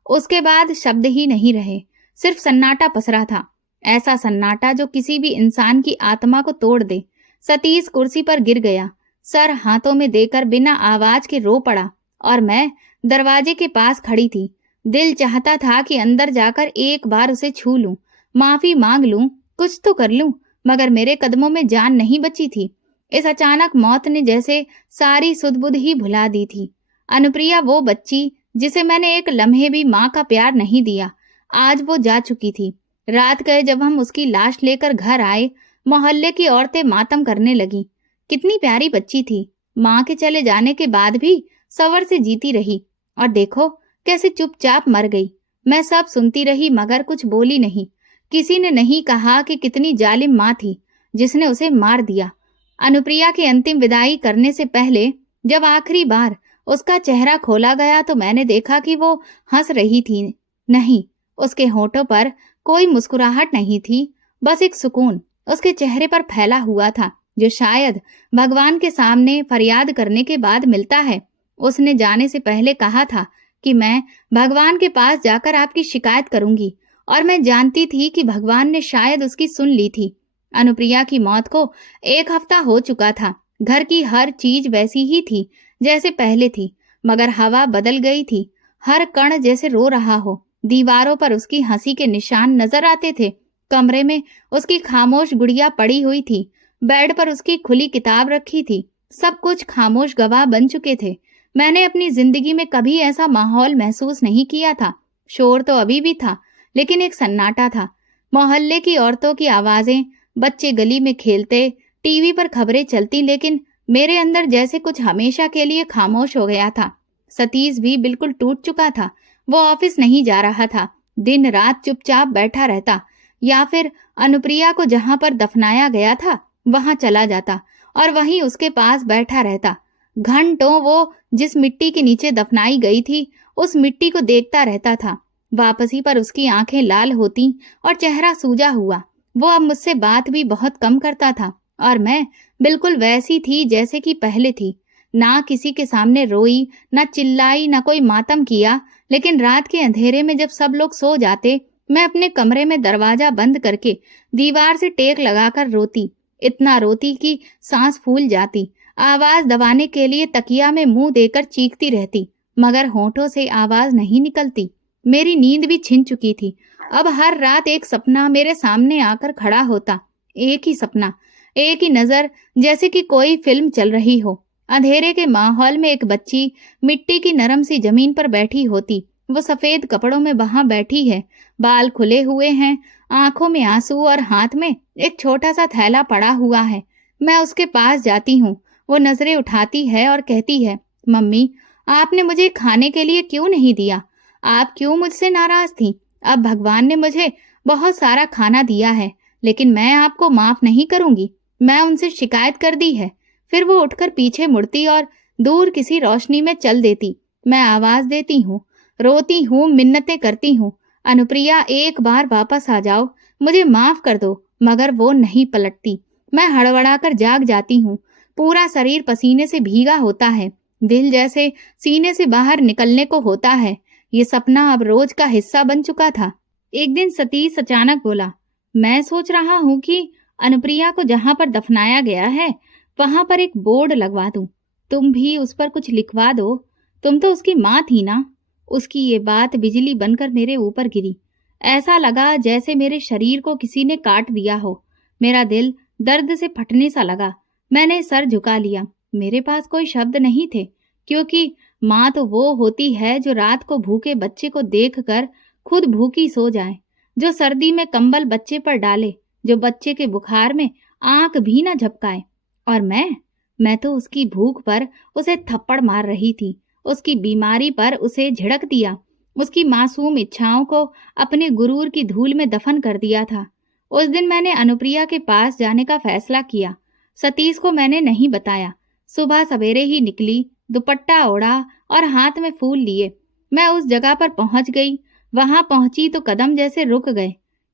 उसके बाद शब्द ही नहीं रहे। सिर्फ सन्नाटा पसरा था, ऐसा सन्नाटा जो किसी भी इंसान की आत्मा को तोड़ दे। सतीश कुर्सी पर गिर गया, सर हाथों में देकर बिना आवाज के रो पड़ा और मैं दरवाजे के पास खड़ी थी। दिल चाहता था कि अंदर जाकर एक बार उसे छू लूं, माफी मांग लूं, कुछ तो कर लूं, मगर मेरे कदमों में जान नहीं बची थी। इस अचानक मौत ने जैसे सारी सुध-बुध ही भुला दी थी। अनुप्रिया, वो बच्ची जिसे मैंने एक लम्हे भी माँ का प्यार नहीं दिया, आज वो जा चुकी थी। रात गए जब हम उसकी लाश लेकर घर आए, मोहल्ले की औरतें मातम करने लगी। कितनी प्यारी बच्ची थी, माँ के चले जाने के बाद भी सवर से जीती रही, और देखो कैसे चुपचाप मर गई। मैं सब सुनती रही मगर कुछ बोली नहीं। किसी ने नहीं कहा कि कितनी जालिम माँ थी जिसने उसे मार दिया। अनुप्रिया की अंतिम विदाई करने से पहले जब आखिरी बार उसका चेहरा खोला गया तो मैंने देखा कि वो हंस रही थी। नहीं, उसके होठों पर कोई मुस्कुराहट नहीं थी, बस एक सुकून उसके चेहरे पर फैला हुआ था, जो शायद भगवान के सामने फरियाद करने के बाद मिलता है। उसने जाने से पहले कहा था कि मैं भगवान के पास जाकर आपकी शिकायत करूंगी, और मैं जानती थी कि भगवान ने शायद उसकी सुन ली थी। अनुप्रिया की मौत को 1 हफ्ता हो चुका था। घर की हर चीज वैसी ही थी जैसे पहले थी, मगर हवा बदल गई थी। हर कण जैसे रो रहा हो। दीवारों पर उसकी हंसी के निशान नजर आते थे। कमरे में उसकी खामोश गुड़िया पड़ी हुई थी। बेड पर उसकी खुली किताब रखी थी। सब कुछ खामोश गवाह बन चुके थे। मैंने अपनी जिंदगी में कभी ऐसा माहौल महसूस नहीं किया था। शोर तो अभी भी था, लेकिन एक सन्नाटा था। मोहल्ले की औरतों की आवाजें, बच्चे गली में खेलते, टीवी पर खबरें चलती, लेकिन मेरे अंदर जैसे कुछ हमेशा के लिए खामोश हो गया था। सतीश भी बिल्कुल टूट चुका था। वो ऑफिस नहीं जा रहा था, दिन रात चुपचाप बैठा रहता, या फिर अनुप्रिया को जहां पर दफनाया गया था वहां चला जाता और वहीं उसके पास बैठा रहता। घंटों वो जिस मिट्टी के नीचे दफनाई गई थी उस मिट्टी को देखता रहता था। वापसी पर उसकी आंखें लाल होती और चेहरा सूजा हुआ। वो अब मुझसे बात भी बहुत कम करता था और मैं बिल्कुल वैसी थी जैसे कि पहले थी। ना किसी के सामने रोई, ना चिल्लाई, ना कोई मातम किया, लेकिन रात के अंधेरे में जब सब लोग सो जाते, मैं अपने कमरे में दरवाजा बंद करके दीवार से टेक लगाकर रोती। इतना रोती कि सांस फूल जाती। आवाज दबाने के लिए तकिया में मुंह देकर चीखती रहती, मगर होठों से आवाज नहीं निकलती। मेरी नींद भी छिन चुकी थी। अब हर रात एक सपना मेरे सामने आकर खड़ा होता। एक ही सपना, एक ही नजर, जैसे कि कोई फिल्म चल रही हो। अंधेरे के माहौल में एक बच्ची मिट्टी की नरम सी जमीन पर बैठी होती। वो सफेद कपड़ों में वहां बैठी है, बाल खुले हुए हैं, आंखों में आंसू और हाथ में एक छोटा सा थैला पड़ा हुआ है। मैं उसके पास जाती हूँ। वो नजरें उठाती है और कहती है, मम्मी, आपने मुझे खाने के लिए क्यों नहीं दिया? आप क्यों मुझसे नाराज थी? अब भगवान ने मुझे बहुत सारा खाना दिया है, लेकिन मैं आपको माफ नहीं करूंगी। मैं उनसे शिकायत कर दी है। फिर वो उठकर पीछे मुड़ती और दूर किसी रोशनी में चल देती। मैं आवाज देती हूँ, रोती हूँ, मिन्नतें करती हूँ, अनुप्रिया एक बार वापस आ जाओ, मुझे माफ कर दो, मगर वो नहीं पलटती। मैं हड़बड़ाकर जाग जाती हूँ। पूरा शरीर पसीने से भीगा होता है, दिल जैसे सीने से बाहर निकलने को होता है। ये सपना अब रोज का हिस्सा बन चुका था। एक दिन सतीश अचानक बोला, मैं सोच रहा हूँ कि अनुप्रिया को जहां पर दफनाया गया है वहां पर एक बोर्ड लगवा दूं। तुम भी उस पर कुछ लिखवा दो, तुम तो उसकी माँ थी ना। उसकी ये बात बिजली बनकर मेरे ऊपर गिरी। ऐसा लगा जैसे मेरे शरीर को किसी ने काट दिया हो। मेरा दिल दर्द से फटने सा लगा। मैंने सर झुका लिया। मेरे पास कोई शब्द नहीं थे, क्योंकि माँ तो वो होती है जो रात को भूखे बच्चे को देखकर खुद भूखी सो जाए, जो सर्दी में कंबल बच्चे पर डाले, जो बच्चे के बुखार में आंख भी न झपकाए। और मैं तो उसकी भूख पर उसे थप्पड़ मार रही थी, उसकी बीमारी पर उसे झिड़क दिया, उसकी मासूम इच्छाओं को अपने गुरूर की धूल में दफन कर दिया था। उस दिन मैंने अनुप्रिया के पास जाने का फैसला किया। सतीश को मैंने नहीं बताया। सुबह सवेरे ही निकली, दुपट्टा ओढ़ा और हाथ में फूल लिए। मैं उस जगह पर पहुंच गई। वहां पहुंची तो कदम जैसे रुक गए।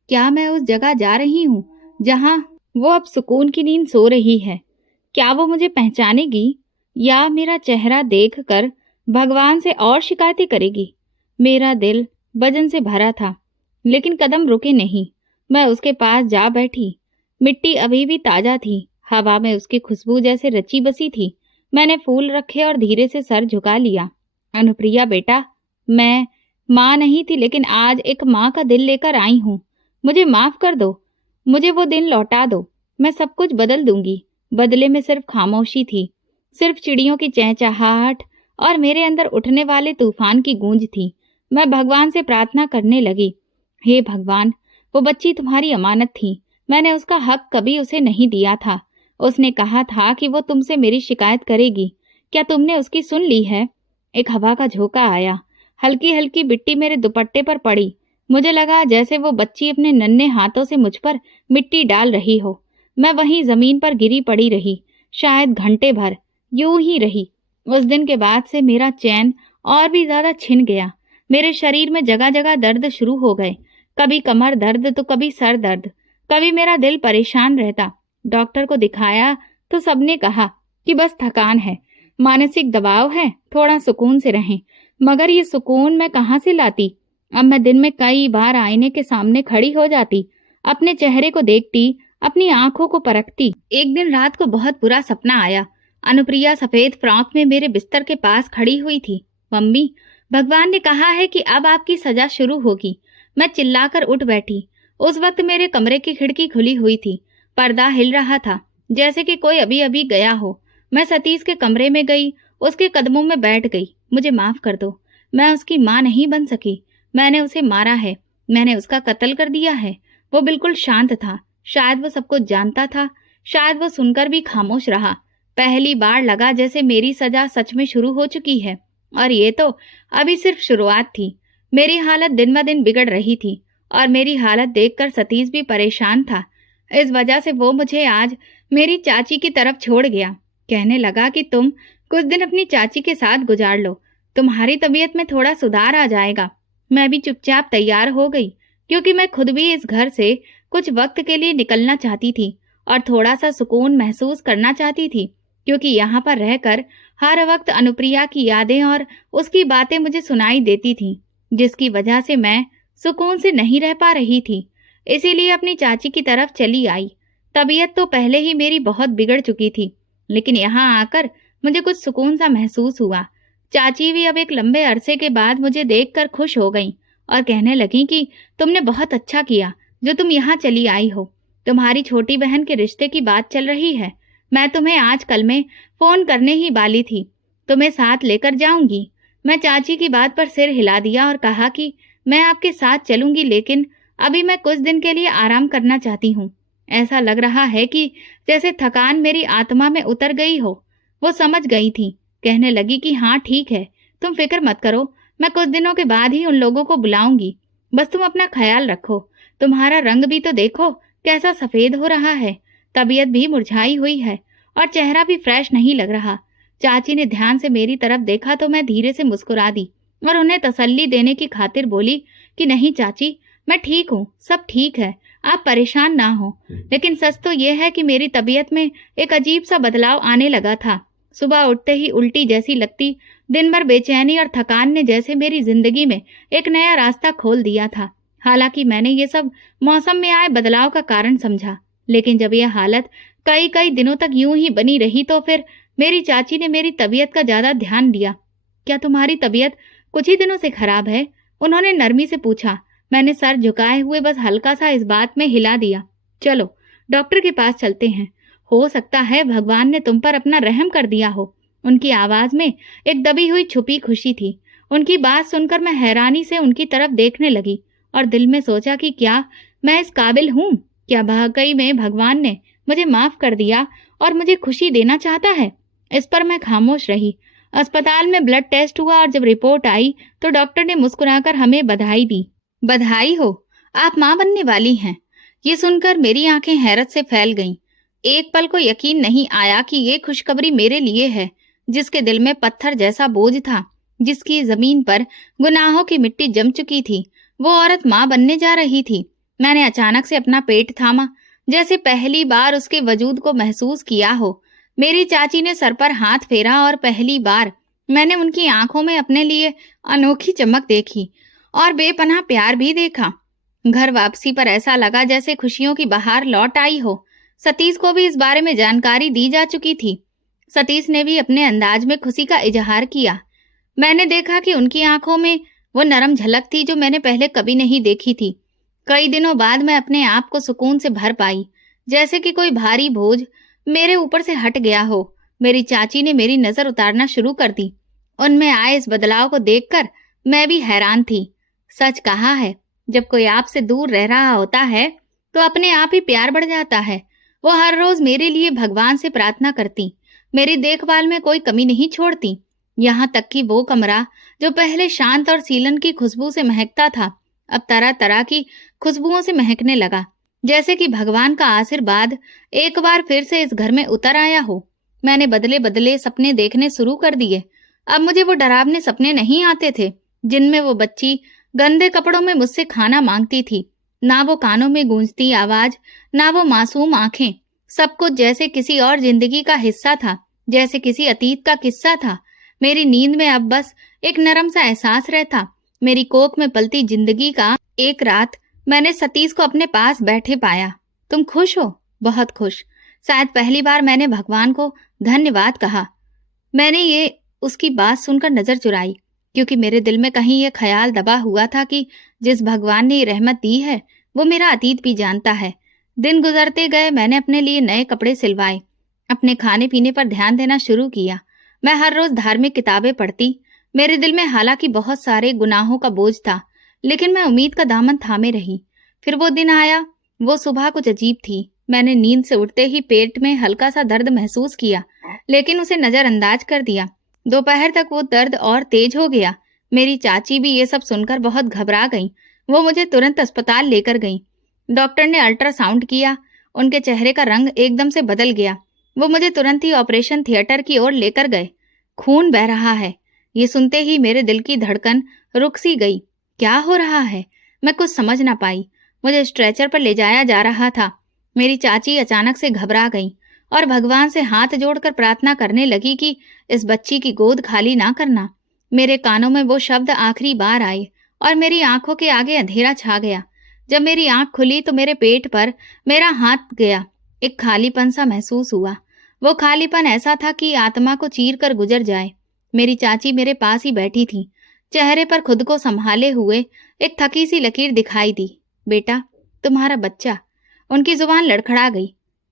क्या मैं उस जगह जा रही हूँ जहां वो अब सुकून की नींद सो रही है? क्या वो मुझे पहचानेगी या मेरा चेहरा देखकर भगवान से और शिकायतें करेगी? मेरा दिल वजन से भरा था, लेकिन कदम रुके नहीं। मैं उसके पास जा बैठी। मिट्टी अभी भी ताजा थी, हवा में उसकी खुशबू जैसे रची बसी थी। मैंने फूल रखे और धीरे से सर झुका लिया। अनुप्रिया बेटा, मैं माँ नहीं थी, लेकिन आज एक माँ का दिल लेकर आई हूँ। मुझे माफ कर दो, मुझे वो दिन लौटा दो। मैं सब कुछ बदल दूंगी। बदले में सिर्फ खामोशी थी, सिर्फ चिड़ियों की चहचहाहट और मेरे अंदर उठने वाले तूफान की गूंज थी। मैं भगवान से प्रार्थना करने लगी, हे भगवान, वो बच्ची तुम्हारी अमानत थी। मैंने उसका हक कभी उसे नहीं दिया था। उसने कहा था कि वो तुमसे मेरी शिकायत करेगी। क्या तुमने उसकी सुन ली है? एक हवा का झोंका आया। हल्की हल्की मिट्टी मेरे दुपट्टे पर पड़ी। मुझे लगा जैसे वो बच्ची अपने नन्हे हाथों से मुझ पर मिट्टी डाल रही हो। मैं वहीं जमीन पर गिरी पड़ी रही, शायद घंटे भर यूं ही रही। उस दिन के बाद से मेरा चैन और भी ज्यादा छिन गया। मेरे शरीर में जगह जगह दर्द शुरू हो गए। कभी कमर दर्द तो कभी सर दर्द, कभी मेरा दिल परेशान रहता। डॉक्टर को दिखाया तो सबने कहा कि बस थकान है, मानसिक दबाव है, थोड़ा सुकून से रहें। मगर ये सुकून मैं कहाँ से लाती? अब मैं दिन में कई बार आईने के सामने खड़ी हो जाती, अपने चेहरे को देखती, अपनी आंखों को परखती। एक दिन रात को बहुत बुरा सपना आया। अनुप्रिया सफेद फ्रॉक में मेरे बिस्तर के पास खड़ी हुई थी। मम्मी, भगवान ने कहा है कि अब आपकी सजा शुरू होगी। मैं चिल्लाकर उठ बैठी। उस वक्त मेरे कमरे की खिड़की खुली हुई थी। पर्दा हिल रहा था, जैसे कि कोई अभी अभी गया हो। मैं सतीश के कमरे में गई। उसके कदमों में बैठ गई। मुझे माफ कर दो, मैं उसकी माँ नहीं बन सकी। मैंने उसे मारा है, मैंने उसका कत्ल कर दिया है। वो बिल्कुल शांत था, शायद वो सब कुछ जानता था, शायद वो सुनकर भी खामोश रहा। पहली बार लगा जैसे मेरी सजा सच में शुरू हो चुकी है, और ये तो अभी सिर्फ शुरुआत थी। मेरी हालत दिन ब दिन बिगड़ रही थी और मेरी हालत देखकर सतीश भी परेशान था। इस वजह से वो मुझे आज मेरी चाची की तरफ छोड़ गया। कहने लगा कि तुम कुछ दिन अपनी चाची के साथ गुजार लो, तुम्हारी तबीयत में थोड़ा सुधार आ जाएगा। मैं भी चुपचाप तैयार हो गई, क्योंकि मैं खुद भी इस घर से कुछ वक्त के लिए निकलना चाहती थी और थोड़ा सा सुकून महसूस करना चाहती थी, क्योंकि यहाँ पर रहकर हर वक्त अनुप्रिया की यादें और उसकी बातें मुझे सुनाई देती थीं, जिसकी वजह से मैं सुकून से नहीं रह पा रही थी। इसीलिए अपनी चाची की तरफ चली आई। तबीयत तो पहले ही मेरी बहुत बिगड़ चुकी थी, लेकिन यहाँ आकर मुझे कुछ सुकून सा महसूस हुआ। चाची भी अब एक लंबे अरसे के बाद मुझे देखकर खुश हो गईं और कहने लगी कि तुमने बहुत अच्छा किया जो तुम यहाँ चली आई हो। तुम्हारी छोटी बहन के रिश्ते की बात चल रही है। मैं तुम्हें आजकल में फोन करने ही वाली थी, तुम्हें साथ लेकर जाऊंगी। मैं चाची की बात पर सिर हिला दिया और कहा कि मैं आपके साथ चलूंगी, लेकिन अभी मैं कुछ दिन के लिए आराम करना चाहती हूँ। ऐसा लग रहा है कि जैसे थकान मेरी आत्मा में उतर गई हो। वो समझ गई थी, कहने लगी कि हाँ ठीक है, तुम फिक्र मत करो, मैं कुछ दिनों के बाद ही उन लोगों को बुलाऊंगी। बस तुम अपना ख्याल रखो। तुम्हारा रंग भी तो देखो कैसा सफेद हो रहा है, तबीयत भी मुरझाई हुई है और चेहरा भी फ्रेश नहीं लग रहा। चाची ने ध्यान से मेरी तरफ देखा तो मैं धीरे से मुस्कुरा दी और उन्हें तसल्ली देने की खातिर बोली कि नहीं चाची, मैं ठीक हूँ, सब ठीक है, आप परेशान ना हो। लेकिन सच तो यह है कि मेरी तबीयत में एक अजीब सा बदलाव आने लगा था। सुबह उठते ही उल्टी जैसी लगती, दिन भर बेचैनी और थकान ने जैसे मेरी जिंदगी में एक नया रास्ता खोल दिया था। हालांकि मैंने ये सब मौसम में आए बदलाव का कारण समझा, लेकिन जब यह हालत कई कई दिनों तक यूं ही बनी रही तो फिर मेरी चाची ने मेरी तबीयत का ज्यादा ध्यान दिया। क्या तुम्हारी तबीयत कुछ ही दिनों से खराब है? उन्होंने नरमी से पूछा। मैंने सर झुकाए हुए बस हल्का सा इस बात में हिला दिया। चलो डॉक्टर के पास चलते हैं, हो सकता है भगवान ने तुम पर अपना रहम कर दिया हो। उनकी आवाज में एक दबी हुई छुपी खुशी थी। उनकी बात सुनकर मैं हैरानी से उनकी तरफ देखने लगी और दिल में सोचा कि क्या मैं इस काबिल हूँ? क्या वाकई में भगवान ने मुझे माफ कर दिया और मुझे खुशी देना चाहता है? इस पर मैं खामोश रही। अस्पताल में ब्लड टेस्ट हुआ और जब रिपोर्ट आई तो डॉक्टर ने मुस्कुराकर हमें बधाई दी। बधाई हो, आप मां बनने वाली हैं। ये सुनकर मेरी आंखें हैरत से फैल गईं। एक पल को यकीन नहीं आया कि ये खुशखबरी मेरे लिए है, जिसके दिल में पत्थर जैसा बोझ था, जिसकी जमीन पर गुनाहों की मिट्टी जम चुकी थी। वो औरत मां बनने जा रही थी। मैंने अचानक से अपना पेट थामा, जैसे पहली बार उसके वजूद को महसूस किया हो। मेरी चाची ने सर पर हाथ फेरा और पहली बार मैंने उनकी आंखों में अपने लिए अनोखी चमक देखी और बेपनाह प्यार भी देखा। घर वापसी पर ऐसा लगा जैसे खुशियों की बहार लौट आई हो। सतीश को भी इस बारे में जानकारी दी जा चुकी थी। सतीश ने भी अपने अंदाज में खुशी का इजहार किया। मैंने देखा कि उनकी आंखों में वो नरम झलक थी जो मैंने पहले कभी नहीं देखी थी। कई दिनों बाद मैं अपने आप को सुकून से भर पाई, जैसे कि कोई भारी बोझ मेरे ऊपर से हट गया हो। मेरी चाची ने मेरी नजर उतारना शुरू कर दी। उनमें आए इस बदलाव को देखकर मैं भी हैरान थी। सच कहा है, जब कोई आपसे दूर रह रहा होता है तो अपने आप ही प्यार बढ़ जाता है। वो हर रोज मेरे लिए भगवान से प्रार्थना करती, मेरी देखभाल में कोई कमी नहीं छोड़ती। यहाँ तक कि वो कमरा जो पहले शांत और सीलन की खुशबू से महकता था, अब तरह तरह की खुशबुओं से महकने लगा, जैसे कि भगवान का आशीर्वाद एक बार फिर से इस घर में उतर आया हो। मैंने बदले बदले सपने देखने शुरू कर दिए। अब मुझे वो डरावने सपने नहीं आते थे जिनमें वो बच्ची गंदे कपड़ों में मुझसे खाना मांगती थी। ना वो कानों में गूंजती आवाज, ना वो मासूम आंखें। सब कुछ जैसे किसी और जिंदगी का हिस्सा था, जैसे किसी अतीत का किस्सा था। मेरी नींद में अब बस एक नरम सा एहसास रहता, मेरी कोख में पलती जिंदगी का। एक रात मैंने सतीश को अपने पास बैठे पाया। तुम खुश हो? बहुत खुश। शायद पहली बार मैंने भगवान को धन्यवाद कहा। मैंने ये उसकी बात सुनकर नजर चुराई, क्योंकि मेरे दिल में कहीं ये ख्याल दबा हुआ था कि जिस भगवान ने ये रहमत दी है वो मेरा अतीत भी जानता है। दिन गुजरते गए, मैंने अपने लिए नए कपड़े सिलवाए, अपने खाने पीने पर ध्यान देना शुरू किया। मैं हर रोज धार्मिक किताबें पढ़ती। मेरे दिल में हालांकि बहुत सारे गुनाहों का बोझ था, लेकिन मैं उम्मीद का दामन थामे रही। फिर वो दिन आया। वो सुबह कुछ अजीब थी। मैंने नींद से उठते ही पेट में हल्का सा दर्द महसूस किया, लेकिन उसे नजरअंदाज कर दिया। दोपहर तक वो दर्द और तेज हो गया। मेरी चाची भी ये सब सुनकर बहुत घबरा गई। वो मुझे तुरंत अस्पताल लेकर गई। डॉक्टर ने अल्ट्रासाउंड किया। उनके चेहरे का रंग एकदम से बदल गया। वो मुझे तुरंत ही ऑपरेशन थिएटर की ओर लेकर गए। खून बह रहा है। ये सुनते ही मेरे दिल की धड़कन रुक सी गई। क्या हो रहा है? मैं कुछ समझ ना पाई। मुझे स्ट्रेचर पर ले जाया जा रहा था। मेरी चाची अचानक से घबरा गई और भगवान से हाथ जोड़कर प्रार्थना करने लगी कि इस बच्ची की गोद खाली ना करना। मेरे कानों में वो शब्द आखिरी बार आए और मेरी आंखों के आगे अंधेरा छा गया। जब मेरी आंख खुली तो मेरे पेट पर मेरा हाथ गया। एक खालीपन सा महसूस हुआ। वो खालीपन ऐसा था कि आत्मा को चीर कर गुजर जाए। मेरी चाची मेरे पास ही बैठी थी। चेहरे पर खुद को संभाले हुए एक थकी सी लकीर दिखाई दी। बेटा, तुम्हारा बच्चा। उनकी जुबान लड़खड़ा गई।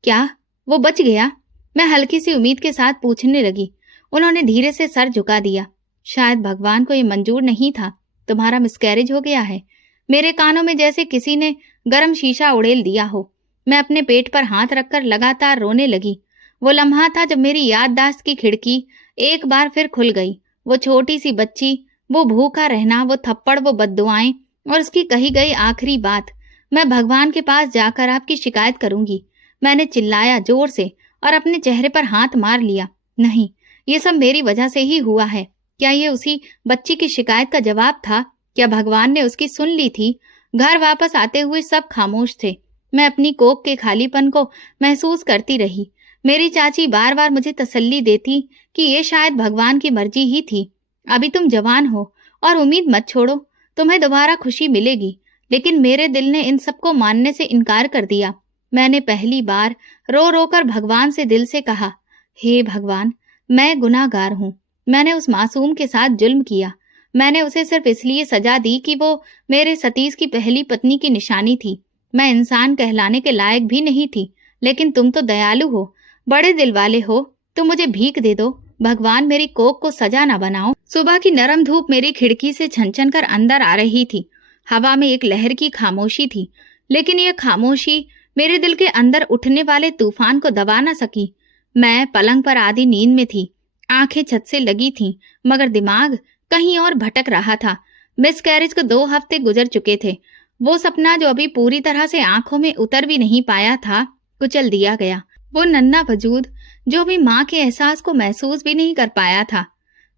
क्या वो बच गया? मैं हल्की सी उम्मीद के साथ पूछने लगी। उन्होंने धीरे से सर झुका दिया। शायद भगवान को ये मंजूर नहीं था। तुम्हारा मिसकैरेज हो गया है। मेरे कानों में जैसे किसी ने गर्म शीशा उड़ेल दिया हो। मैं अपने पेट पर हाथ रखकर लगातार रोने लगी। वो लम्हा था जब मेरी याददाश्त की खिड़की एक बार फिर खुल गई। वो छोटी सी बच्ची, वो भूखा रहना, वो थप्पड़, वो बद्दुआएं और उसकी कही गई आखिरी बात, मैं भगवान के पास जाकर आपकी शिकायत करूंगी। मैंने चिल्लाया जोर से और अपने चेहरे पर हाथ मार लिया। नहीं, ये सब मेरी वजह से ही हुआ है। क्या ये उसी बच्ची की शिकायत का जवाब था? क्या भगवान ने उसकी सुन ली थी? घर वापस आते हुए सब खामोश थे। मैं अपनी कोख के खालीपन को महसूस करती रही। मेरी चाची बार बार मुझे तसल्ली देती कि ये शायद भगवान की मर्जी ही थी। अभी तुम जवान हो और उम्मीद मत छोड़ो, तुम्हें दोबारा खुशी मिलेगी। लेकिन मेरे दिल ने इन सबको मानने से इनकार कर दिया। मैंने पहली बार रो रो कर भगवान से दिल से कहा, हे भगवान, मैं गुनाहगार हूँ। मैंने उस मासूम के साथ जुल्म किया। मैंने उसे सिर्फ इसलिए सजा दी कि वो मेरे सतीश की पहली पत्नी की निशानी थी। मैं इंसान कहलाने के लायक भी नहीं थी। लेकिन तुम तो दयालु हो, बड़े दिल वाले हो, तुम मुझे भीख दे दो। भगवान, मेरी कोख को सजा ना बनाओ। सुबह की नरम धूप मेरी खिड़की से छनछन कर अंदर आ रही थी। हवा में एक लहर की खामोशी थी, लेकिन यह खामोशी मेरे दिल के अंदर उठने वाले तूफान को दबा न सकी। मैं पलंग पर आधी नींद में थी। आंखें छत से लगी थीं, मगर दिमाग कहीं और भटक रहा था। मिसकैरेज को 2 हफ्ते गुजर चुके थे। वो सपना जो अभी पूरी तरह से आंखों में उतर भी नहीं पाया था, कुचल दिया गया। वो नन्हा वजूद जो भी माँ के एहसास को महसूस भी नहीं कर पाया था,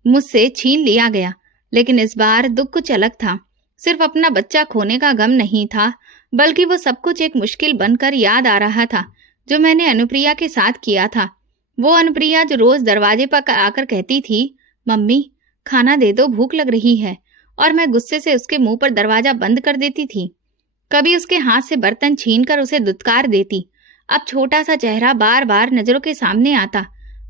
मुझसे छीन लिया गया। लेकिन इस बार दुख कुछ अलग था। सिर्फ अपना बच्चा खोने का गम नहीं था, बल्कि वो सब कुछ एक मुश्किल बनकर याद आ रहा था जो मैंने अनुप्रिया के साथ किया था। वो अनुप्रिया जो रोज दरवाजे पर आकर कहती थी, मम्मी खाना दे दो, भूख लग रही है, और मैं गुस्से से उसके मुंह पर दरवाजा बंद कर देती थी। कभी उसके हाथ से बर्तन छीनकर उसे दुत्कार देती। अब छोटा सा चेहरा बार बार नजरों के सामने आता।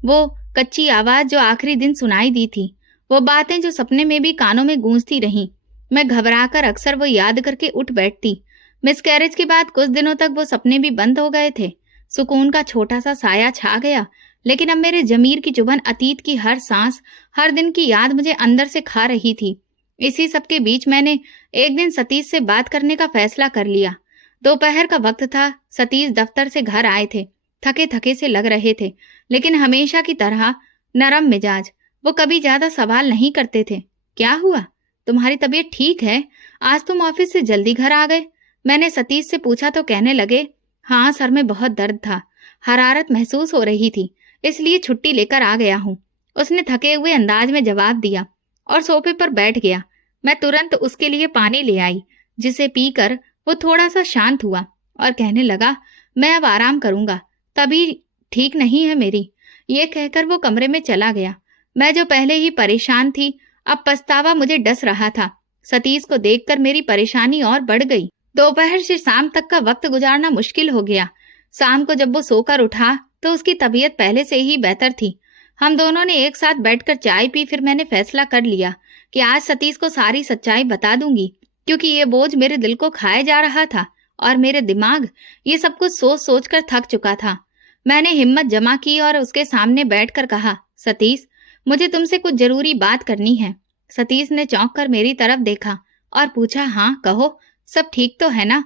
वो कच्ची आवाज जो आखिरी दिन सुनाई दी थी, वो बातें जो सपने में भी कानों में गूंजती रहीं। मैं घबराकर अक्सर वो याद करके उठ बैठती। मिसकैरेज के बाद कुछ दिनों तक वो सपने भी बंद हो गए थे। सुकून का छोटा सा साया छा गया। लेकिन अब मेरे जमीर की चुभन, अतीत की हर सांस, हर दिन की याद मुझे अंदर से खा रही थी। इसी सब के बीच मैंने एक दिन सतीश से बात करने का फैसला कर लिया। दोपहर का वक्त था। सतीश दफ्तर से घर आए थे। थके थके से लग रहे थे, लेकिन हमेशा की तरह नरम मिजाज। वो कभी ज्यादा सवाल नहीं करते थे। क्या हुआ? तुम्हारी तबीयत ठीक है? आज तुम ऑफिस से जल्दी घर आ गए। मैंने सतीश से पूछा तो कहने लगे, हाँ, सर में बहुत दर्द था, हरारत महसूस हो रही थी, इसलिए छुट्टी लेकर आ गया हूँ। उसने थके हुए अंदाज में जवाब दिया और सोफे पर बैठ गया। मैं तुरंत उसके लिए पानी ले आई, जिसे पीकर वो थोड़ा सा शांत हुआ और कहने लगा, मैं अब आराम करूंगा, तभी ठीक नहीं है मेरी। ये कहकर वो कमरे में चला गया। मैं जो पहले ही परेशान थी, अब पछतावा मुझे डस रहा था। सतीश को देखकर मेरी परेशानी और बढ़ गई। दोपहर से शाम तक का वक्त गुजारना मुश्किल हो गया। शाम को जब वो सोकर उठा तो उसकी तबीयत पहले से ही बेहतर थी। हम दोनों ने एक साथ बैठकर चाय पी। फिर मैंने फैसला कर लिया कि आज सतीश को सारी सच्चाई बता दूंगी, क्योंकि ये बोझ मेरे दिल को खाए जा रहा था और मेरे दिमाग ये सब कुछ सोच सोच कर थक चुका था। मैंने हिम्मत जमा की और उसके सामने बैठकर कहा, सतीश, मुझे तुमसे कुछ जरूरी बात करनी है। सतीश ने चौंक कर मेरी तरफ देखा और पूछा, हाँ कहो, सब ठीक तो है ना?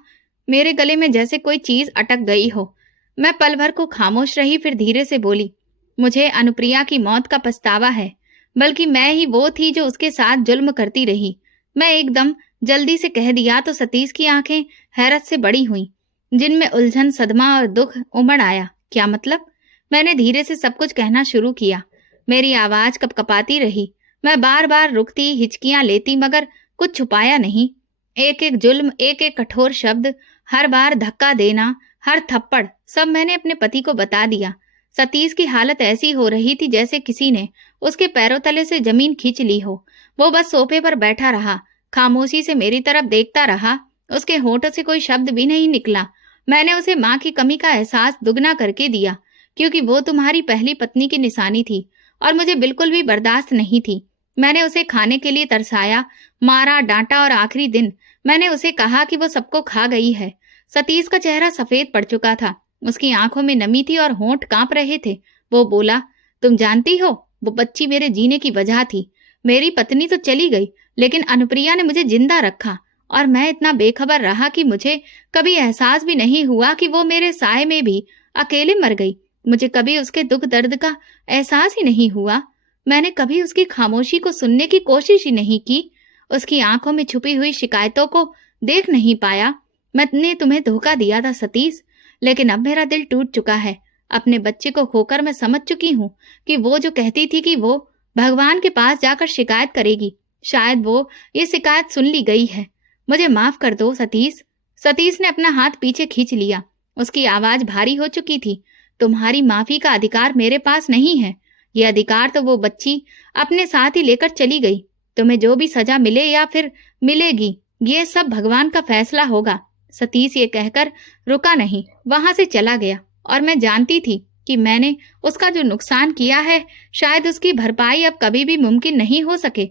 मेरे गले में जैसे कोई चीज अटक गई हो। मैं पल भर को खामोश रही, फिर धीरे से बोली, मुझे अनुप्रिया की मौत का पछतावा है, बल्कि मैं ही वो थी जो उसके साथ जुल्म करती रही। मैं एकदम जल्दी से कह दिया तो सतीश की आंखें हैरत से बड़ी हुईं, जिनमें उलझन, सदमा और दुख उमड़ आया। क्या मतलब? मैंने धीरे से सब कुछ कहना शुरू किया। मेरी आवाज कपकपाती रही। मैं बार बार रुकती, हिचकियां लेती, मगर कुछ छुपाया नहीं। एक एक जुल्म, एक एक कठोर शब्द, हर बार धक्का देना, हर थप्पड़, सब मैंने अपने पति को बता दिया। सतीश की हालत ऐसी हो रही थी जैसे किसी ने उसके पैरों तले से जमीन खींच ली हो। वो बस सोफे पर बैठा रहा, खामोशी से मेरी तरफ देखता रहा। उसके होठों से कोई शब्द भी नहीं निकला। मैंने उसे माँ की कमी का एहसास दुगना करके दिया, क्योंकि वो तुम्हारी पहली पत्नी की निशानी थी और मुझे बिल्कुल भी बर्दाश्त नहीं थी। मैंने उसे खाने के लिए तरसाया, मारा, डांटा और आखिरी दिन मैंने उसे कहा कि वो सबको खा गई है। सतीश का चेहरा सफेद पड़ चुका था, उसकी आंखों में नमी थी और होंठ कांप रहे थे। वो बोला, तुम जानती हो, वो बच्ची मेरे जीने की वजह थी। मेरी पत्नी तो चली गई, लेकिन अनुप्रिया ने मुझे जिंदा रखा और मैं इतना बेखबर रहा कि मुझे कभी एहसास भी नहीं हुआ कि वो मेरे साए में भी अकेले मर गई। मुझे कभी उसके दुख दर्द का एहसास ही नहीं हुआ। मैंने कभी उसकी खामोशी को सुनने की कोशिश ही नहीं की, उसकी आंखों में छुपी हुई शिकायतों को देख नहीं पाया। मैंने तुम्हें धोखा दिया था सतीश, लेकिन अब मेरा दिल टूट चुका है। अपने बच्चे को खोकर मैं समझ चुकी हूँ कि वो जो कहती थी कि वो भगवान के पास जाकर शिकायत करेगी, शायद वो ये शिकायत सुन ली गई है। मुझे माफ कर दो सतीश। सतीश ने अपना हाथ पीछे खींच लिया। उसकी आवाज भारी हो चुकी थी। तुम्हारी माफी का अधिकार मेरे पास नहीं है। ये अधिकार तो वो बच्ची अपने साथ ही लेकर चली गई। तुम्हें जो भी सजा मिले या फिर मिलेगी, ये सब भगवान का फैसला होगा। सतीश ये कहकर रुका नहीं, वहां से चला गया। और मैं जानती थी कि मैंने उसका जो नुकसान किया है, शायद उसकी भरपाई अब कभी भी मुमकिन नहीं हो सके।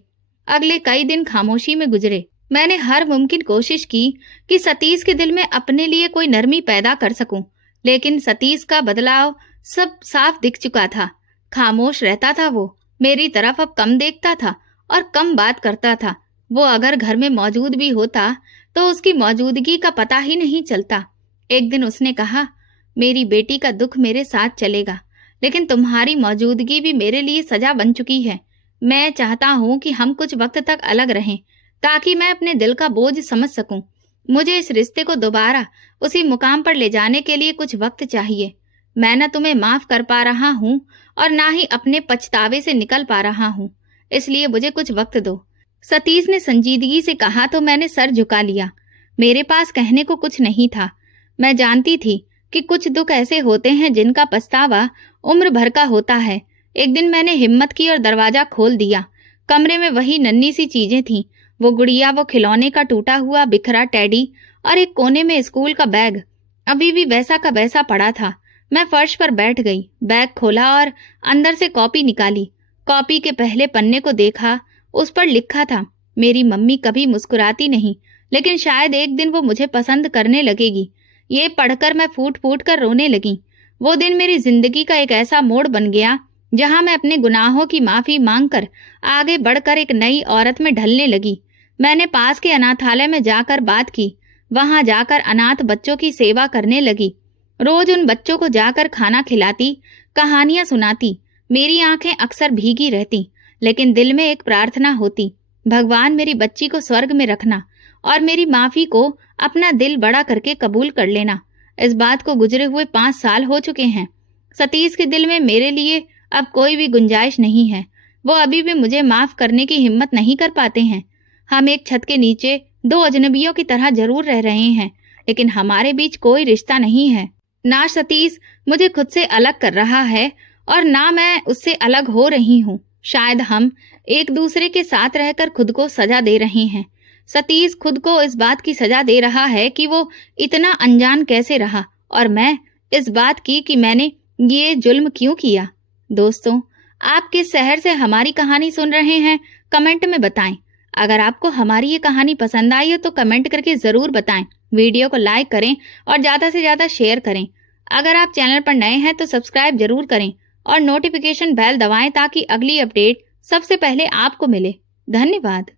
अगले कई दिन खामोशी में गुजरे। मैंने हर मुमकिन कोशिश की कि सतीश के दिल में अपने लिए कोई नरमी पैदा कर सकूं, लेकिन सतीश का बदलाव सब साफ दिख चुका था। खामोश रहता था वो, मेरी तरफ अब कम देखता था और कम बात करता था। वो अगर घर में मौजूद भी होता तो उसकी मौजूदगी का पता ही नहीं चलता। एक दिन उसने कहा, मेरी बेटी का दुख मेरे साथ चलेगा, लेकिन तुम्हारी मौजूदगी भी मेरे लिए सजा बन चुकी है। मैं चाहता हूँ कि हम कुछ वक्त तक अलग रहें, ताकि मैं अपने दिल का बोझ समझ सकूं। मुझे इस रिश्ते को दोबारा उसी मुकाम पर ले जाने के लिए कुछ वक्त चाहिए। मैं न तुम्हें माफ कर पा रहा हूँ और ना ही अपने पछतावे से निकल पा रहा हूँ, इसलिए मुझे कुछ वक्त दो। सतीश ने संजीदगी से कहा तो मैंने सर झुका लिया। मेरे पास कहने को कुछ नहीं था। मैं जानती थी कि कुछ दुख ऐसे होते हैं जिनका पछतावा उम्र भर का होता है। एक दिन मैंने हिम्मत की और दरवाजा खोल दिया। कमरे में वही नन्ही सी चीजें थीं, वो गुड़िया, वो खिलौने का टूटा हुआ बिखरा टेडी और एक कोने में स्कूल का बैग अभी भी वैसा का वैसा पड़ा था। मैं फर्श पर बैठ गई, बैग खोला और अंदर से कॉपी निकाली। कॉपी के पहले पन्ने को देखा, उस पर लिखा था, मेरी मम्मी कभी मुस्कुराती नहीं, लेकिन शायद एक दिन वो मुझे पसंद करने लगेगी। ये पढ़कर मैं फूट फूट कर रोने लगी। वो दिन मेरी जिंदगी का एक ऐसा मोड़ बन गया जहां मैं अपने गुनाहों की माफी मांगकर आगे बढ़कर एक नई औरत में ढलने लगी। मैंने पास के अनाथालय में जाकर बात की। वहां जाकर अनाथ बच्चों की सेवा करने लगी। रोज उन बच्चों को जाकर खाना खिलाती, कहानियां सुनाती। मेरी आंखें अक्सर भीगी रहती, लेकिन दिल में एक प्रार्थना होती, भगवान मेरी बच्ची को स्वर्ग में रखना और मेरी माफी को अपना दिल बड़ा करके कबूल कर लेना। इस बात को गुजरे हुए 5 साल हो चुके हैं। सतीश के दिल में मेरे लिए अब कोई भी गुंजाइश नहीं है। वो अभी भी मुझे माफ करने की हिम्मत नहीं कर पाते हैं। हम एक छत के नीचे 2 अजनबियों की तरह जरूर रह रहे हैं, लेकिन हमारे बीच कोई रिश्ता नहीं है। ना सतीश मुझे खुद से अलग कर रहा है और ना मैं उससे अलग हो रही हूँ। शायद हम एक दूसरे के साथ रहकर खुद को सजा दे रहे हैं। सतीश खुद को इस बात की सजा दे रहा है कि वो इतना अनजान कैसे रहा, और मैं इस बात की कि मैंने ये जुल्म क्यों किया। दोस्तों, आप किस शहर से हमारी कहानी सुन रहे हैं, कमेंट में बताएं। अगर आपको हमारी ये कहानी पसंद आई हो तो कमेंट करके जरूर बताएं। वीडियो को लाइक करें और ज्यादा से ज्यादा शेयर करें। अगर आप चैनल पर नए हैं तो सब्सक्राइब जरूर करें और नोटिफिकेशन बेल दबाएं ताकि अगली अपडेट सबसे पहले आपको मिले। धन्यवाद।